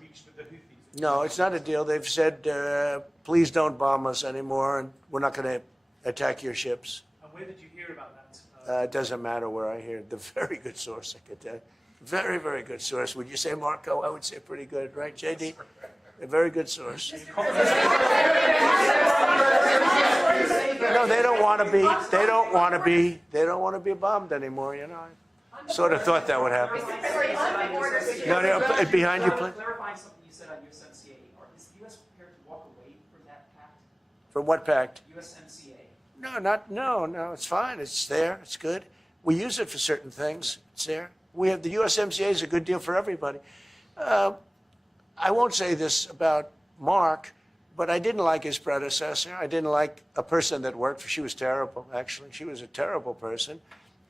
reached with the Houthis? No, it's not a deal. They've said, please don't bomb us anymore, and we're not going to attack your ships. And where did you hear about that? It doesn't matter where I hear it. The very good source, I could tell you. Very, very good source. Would you say Marco? I would say pretty good, right, JD? A very good source. No, they don't want to be. They don't want to be. They don't want to be bombed anymore. You know, I sort of thought that would happen. No, behind you, please. Clarifying something you said on USMCA. Is the U.S. prepared to walk away from that pact? From what pact? USMCA. No. It's fine. It's there. It's good. We use it for certain things. It's there. We have the USMCA is a good deal for everybody. I won't say this about Mark, but I didn't like his predecessor. I didn't like a person that worked for. She was terrible, actually. She was a terrible person.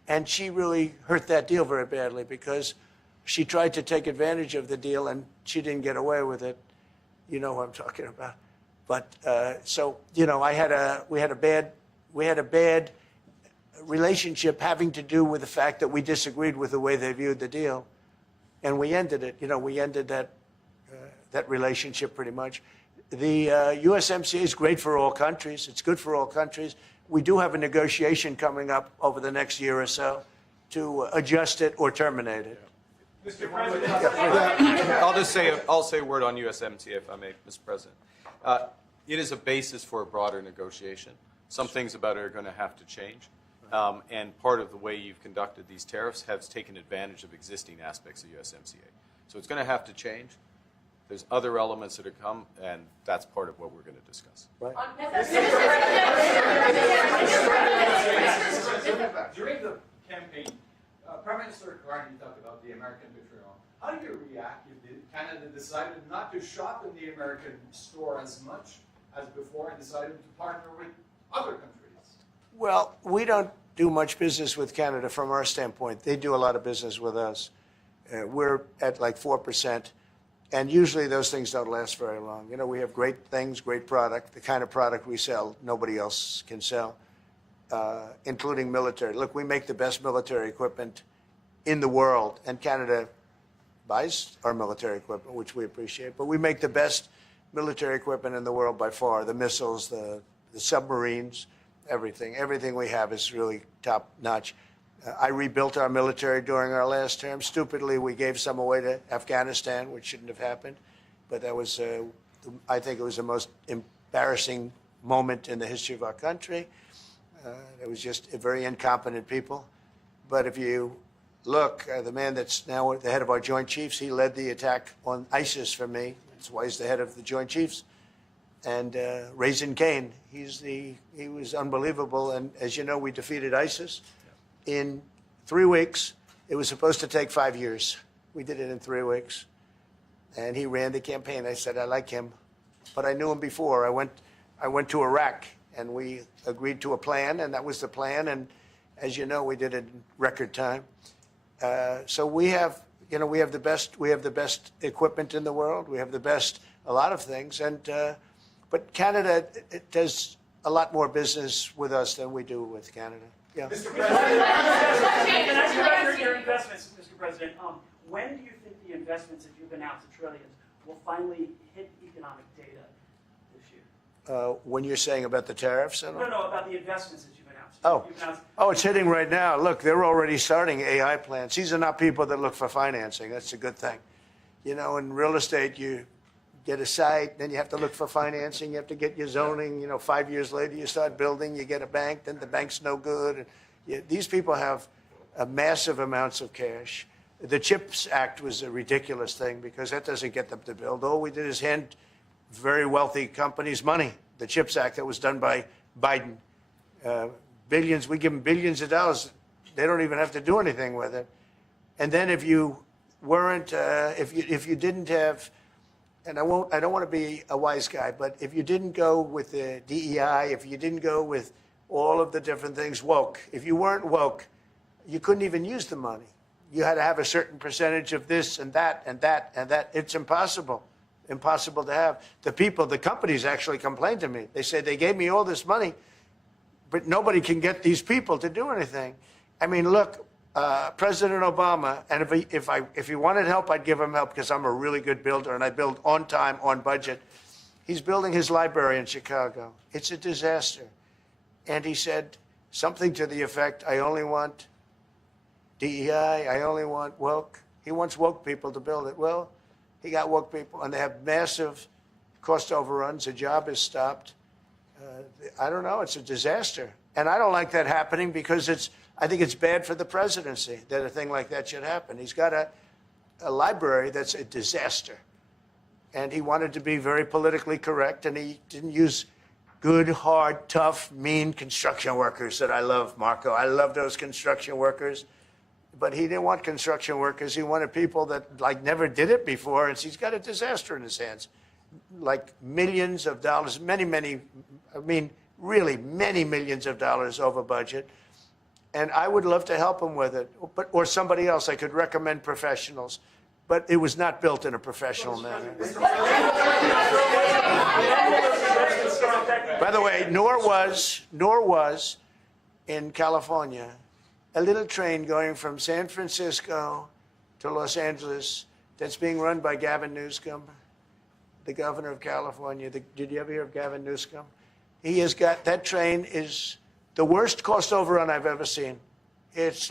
And she really hurt that deal very badly because she tried to take advantage of the deal and she didn't get away with it. You know what I'm talking about. But so, you know, we had a bad relationship having to do with the fact that we disagreed with the way they viewed the deal. And we ended it. You know, we ended that relationship pretty much. The USMCA is great for all countries. It's good for all countries. We do have a negotiation coming up over the next year or so to adjust it or terminate it. Mr. President. I'll say a word on USMCA, if I may, Mr. President. It is a basis for a broader negotiation. Some things about it are going to have to change. And part of the way you've conducted these tariffs has taken advantage of existing aspects of USMCA. So it's going to have to change. There's other elements that are come, and that's part of what we're going to discuss. Right. During the campaign, Prime Minister Carney talked about the American vitriol. How do you react if Canada decided not to shop in the American store as much as before and decided to partner with other countries? Well, we don't do much business with Canada from our standpoint. They do a lot of business with us. We're at like 4%. And usually those things don't last very long. You know, we have great things, great product. The kind of product we sell, nobody else can sell, including military. Look, we make the best military equipment in the world, and Canada buys our military equipment, which we appreciate. But we make the best military equipment in the world by far. The missiles, the submarines, everything. Everything we have is really top notch. I rebuilt our military during our last term. Stupidly, we gave some away to Afghanistan, which shouldn't have happened. But that was, I think it was the most embarrassing moment in the history of our country. It was just very incompetent people. But if you look, the man that's now the head of our Joint Chiefs, he led the attack on ISIS for me. That's why he's the head of the Joint Chiefs. And Raisin Kane, he was unbelievable. And as you know, we defeated ISIS in 3 weeks. It was supposed to take 5 years. We did it in 3 weeks. And he ran the campaign. I said, I like him. But I knew him before. I went to Iraq, and we agreed to a plan, and that was the plan. And as you know, we did it in record time. So we have, we have the best equipment in the world. We have the best, a lot of things. But Canada, it does a lot more business with us than we do with Canada. Yeah. Mr. President, can I ask you about your investments, Mr. President? When do you think the investments that you've announced, the trillions, will finally hit economic data this year? When you're saying about the tariffs? No, about the investments that you've announced. Oh, it's hitting right now. Look, they're already starting AI plants. These are not people that look for financing. That's a good thing. In real estate, you get a site, then you have to look for financing. You have to get your zoning. 5 years later, you start building. You get a bank, then the bank's no good. These people have massive amounts of cash. The CHIPS Act was a ridiculous thing because that doesn't get them to build. All we did is hand very wealthy companies money. The CHIPS Act that was done by Biden. Billions, we give them billions of dollars. They don't even have to do anything with it. And then if you weren't, if you didn't have, and I don't want to be a wise guy, but if you didn't go with the DEI, if you didn't go with all of the different things, woke, if you weren't woke, you couldn't even use the money. You had to have a certain percentage of this and that and that and that. It's impossible to have. The companies actually complained to me. They said they gave me all this money, but nobody can get these people to do anything. I mean, look, President Obama, and if he wanted help, I'd give him help because I'm a really good builder and I build on time, on budget. He's building his library in Chicago. It's a disaster. And he said something to the effect, I only want DEI, I only want woke. He wants woke people to build it. Well, he got woke people, and they have massive cost overruns. The job is stopped. I don't know. It's a disaster. And I don't like that happening because I think it's bad for the presidency that a thing like that should happen. He's got a library that's a disaster. And he wanted to be very politically correct, and he didn't use good, hard, tough, mean construction workers that I love, Marco. I love those construction workers. But he didn't want construction workers. He wanted people that never did it before, and he's got a disaster in his hands. Millions of dollars, really many millions of dollars over budget. And I would love to help him with it, or somebody else. I could recommend professionals. But it was not built in a professional manner. By the way, nor was in California a little train going from San Francisco to Los Angeles that's being run by Gavin Newsom, the governor of California. Did you ever hear of Gavin Newsom? He has got, that train is the worst cost overrun I've ever seen. It's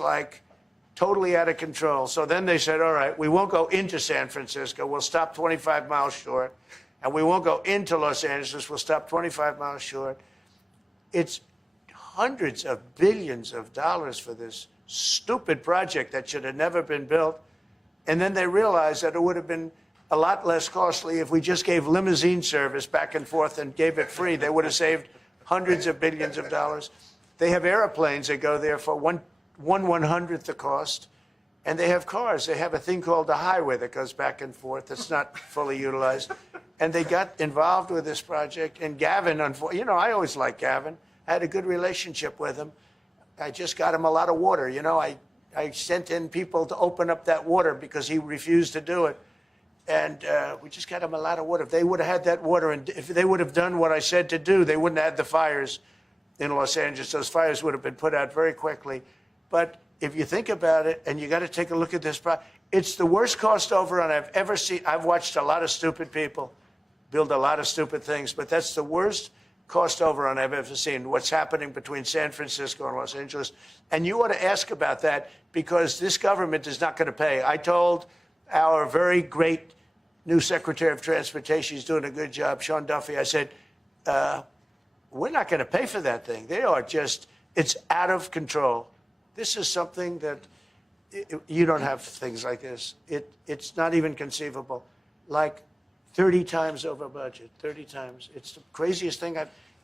totally out of control. So then they said, all right, we won't go into San Francisco. We'll stop 25 miles short. And we won't go into Los Angeles. We'll stop 25 miles short. It's hundreds of billions of dollars for this stupid project that should have never been built. And then they realized that it would have been a lot less costly if we just gave limousine service back and forth and gave it free. They would have saved hundreds of billions of dollars. They have airplanes that go there for one 1/100th the cost. And they have cars. They have a thing called the highway that goes back and forth. That's not fully utilized. And they got involved with this project. And Gavin, I always liked Gavin. I had a good relationship with him. I just got him a lot of water. I sent in people to open up that water because he refused to do it. And we just got him a lot of water. If they would have had that water, and if they would have done what I said to do, they wouldn't have had the fires in Los Angeles. Those fires would have been put out very quickly. But if you think about it, and you got to take a look at this, it's the worst cost overrun I've ever seen. I've watched a lot of stupid people build a lot of stupid things, but that's the worst cost overrun I've ever seen, what's happening between San Francisco and Los Angeles. And you ought to ask about that because this government is not going to pay. I told our very great new Secretary of Transportation, he's doing a good job, Sean Duffy, I said, we're not going to pay for that thing. It's out of control. This is something that you don't have things like this. It's not even conceivable. 30 times over budget, 30 times. It's the craziest thing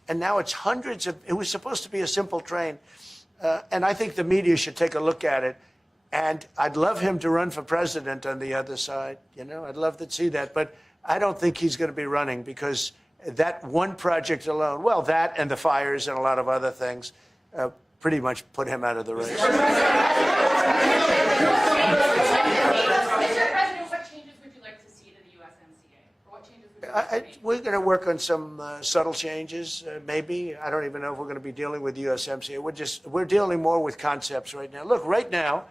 and now it's hundreds of, it was supposed to be a simple train. And I think the media should take a look at it. And I'd love him to run for president on the other side. I'd love to see that. But I don't think he's going to be running because that one project alone, well, that and the fires and a lot of other things, pretty much put him out of the race. President, what changes would you like to see to the USMCA? Or what changes would you like to see? We're going to work on some subtle changes, maybe. I don't even know if we're going to be dealing with USMCA. We're dealing more with concepts right now. Look, right now,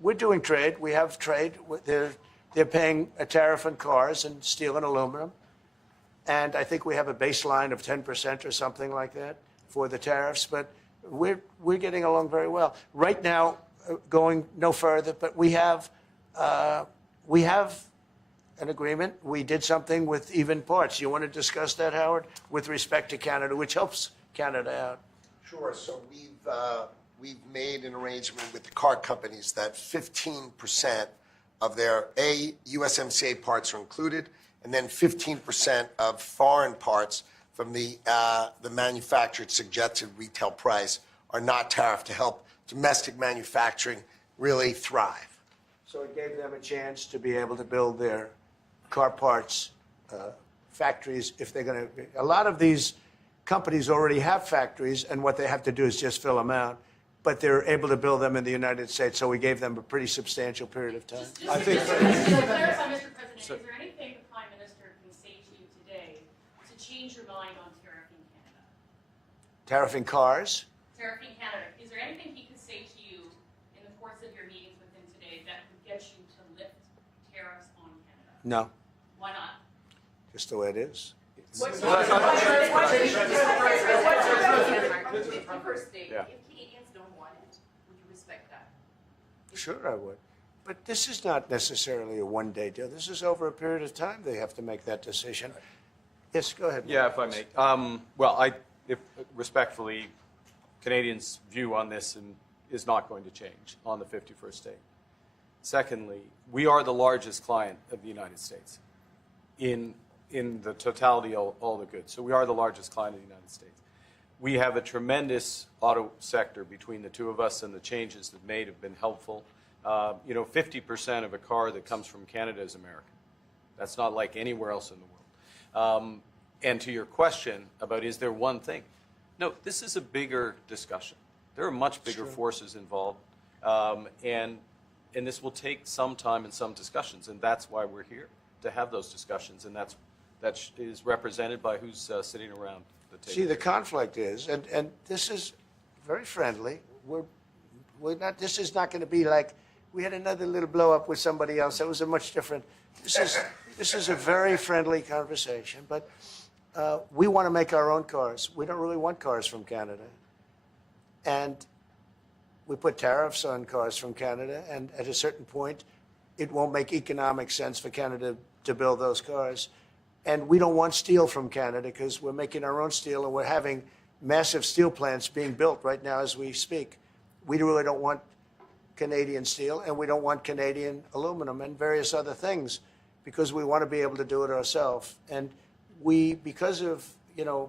we're doing trade. We have trade. They're paying a tariff on cars and steel and aluminum. And I think we have a baseline of 10% or something like that for the tariffs. But we're getting along very well. Right now, going no further, but we have an agreement. We did something with even parts. You want to discuss that, Howard, with respect to Canada, which helps Canada out? Sure. So we've made an arrangement with the car companies that 15% of their USMCA parts are included, and then 15% of foreign parts from the manufactured suggested retail price are not tariffed to help domestic manufacturing really thrive. So it gave them a chance to be able to build their car parts factories if they're going to. A lot of these companies already have factories, and what they have to do is just fill them out. But they're able to build them in the United States, so we gave them a pretty substantial period of time. Just to clarify, Mr. President, is there anything the Prime Minister can say to you today to change your mind on tariffing Canada? Tariffing cars? Tariffing Canada. Is there anything he could say to you in the course of your meetings with him today that would get you to lift tariffs on Canada? No. Why not? Just the way it is. What's Yeah. the first state? If Canadians don't want it, would you respect that? Sure, I would. But this is not necessarily a one-day deal. This is over a period of time they have to make that decision. Yes, go ahead. Yeah, if I may. If respectfully, Canadians' view on this is not going to change on the 51st state. Secondly, we are the largest client of the United States in the totality of all the goods. So we are the largest client of the United States. We have a tremendous auto sector between the two of us, and the changes that made have been helpful. 50% of a car that comes from Canada is American. That's not like anywhere else in the world. And to your question about is there one thing? No, this is a bigger discussion. There are much bigger forces involved, and this will take some time and some discussions, and that's why we're here, to have those discussions, and that is represented by who's sitting around the table. See, the conflict is, and this is very friendly. We're not. This is not going to be like we had another little blow up with somebody else. That was a much different. This is a very friendly conversation, but we want to make our own cars. We don't really want cars from Canada, and we put tariffs on cars from Canada, and at a certain point, it won't make economic sense for Canada to build those cars. And we don't want steel from Canada because we're making our own steel, and we're having massive steel plants being built right now as we speak. We really don't want Canadian steel, and we don't want Canadian aluminum and various other things because we want to be able to do it ourselves. And we, because of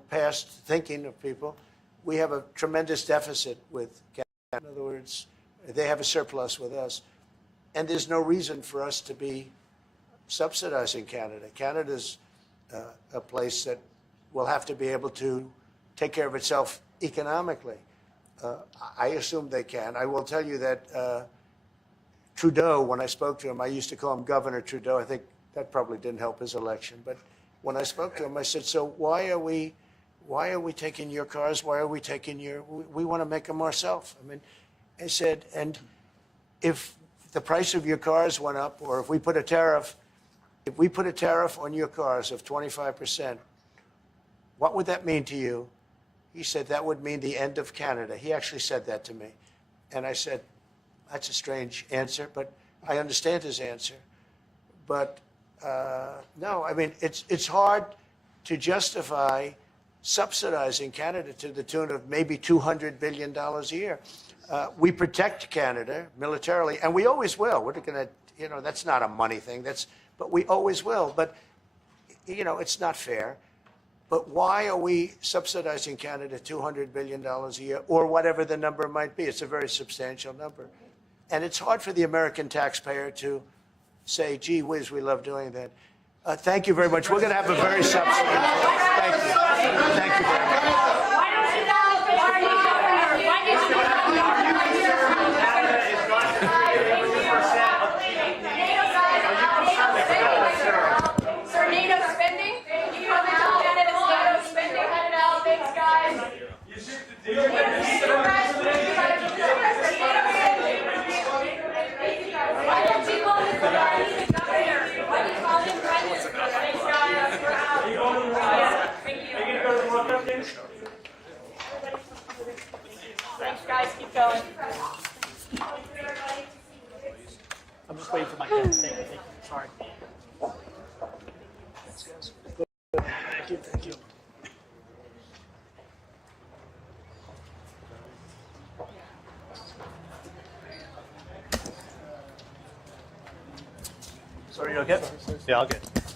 past thinking of people, we have a tremendous deficit with Canada. In other words, they have a surplus with us. And there's no reason for us to be subsidizing Canada. Canada's a place that will have to be able to take care of itself economically. I assume they can. I will tell you that Trudeau, when I spoke to him, I used to call him Governor Trudeau. I think that probably didn't help his election. But when I spoke to him, I said, so why are we taking your cars? Why are we taking we want to make them ourselves. I mean, I said, and if the price of your cars went up, or if we put a tariff on your cars of 25%, what would that mean to you? He said, that would mean the end of Canada. He actually said that to me. And I said, that's a strange answer, but I understand his answer. But no, I mean, it's hard to justify subsidizing Canada to the tune of maybe $200 billion a year. We protect Canada militarily, and we always will. We're going to, that's not a money thing. But we always will. But, it's not fair. But why are we subsidizing Canada $200 billion a year, or whatever the number might be? It's a very substantial number. And it's hard for the American taxpayer to say, gee whiz, we love doing that. Thank you very much. We're going to have a very substantial. Thank you. Thank you very much. Why did you Thanks, guys. Keep going. I'm just waiting for my pen. Thank you. Sorry. Thank you. Thank you. Sorry, you okay? Yeah, all good.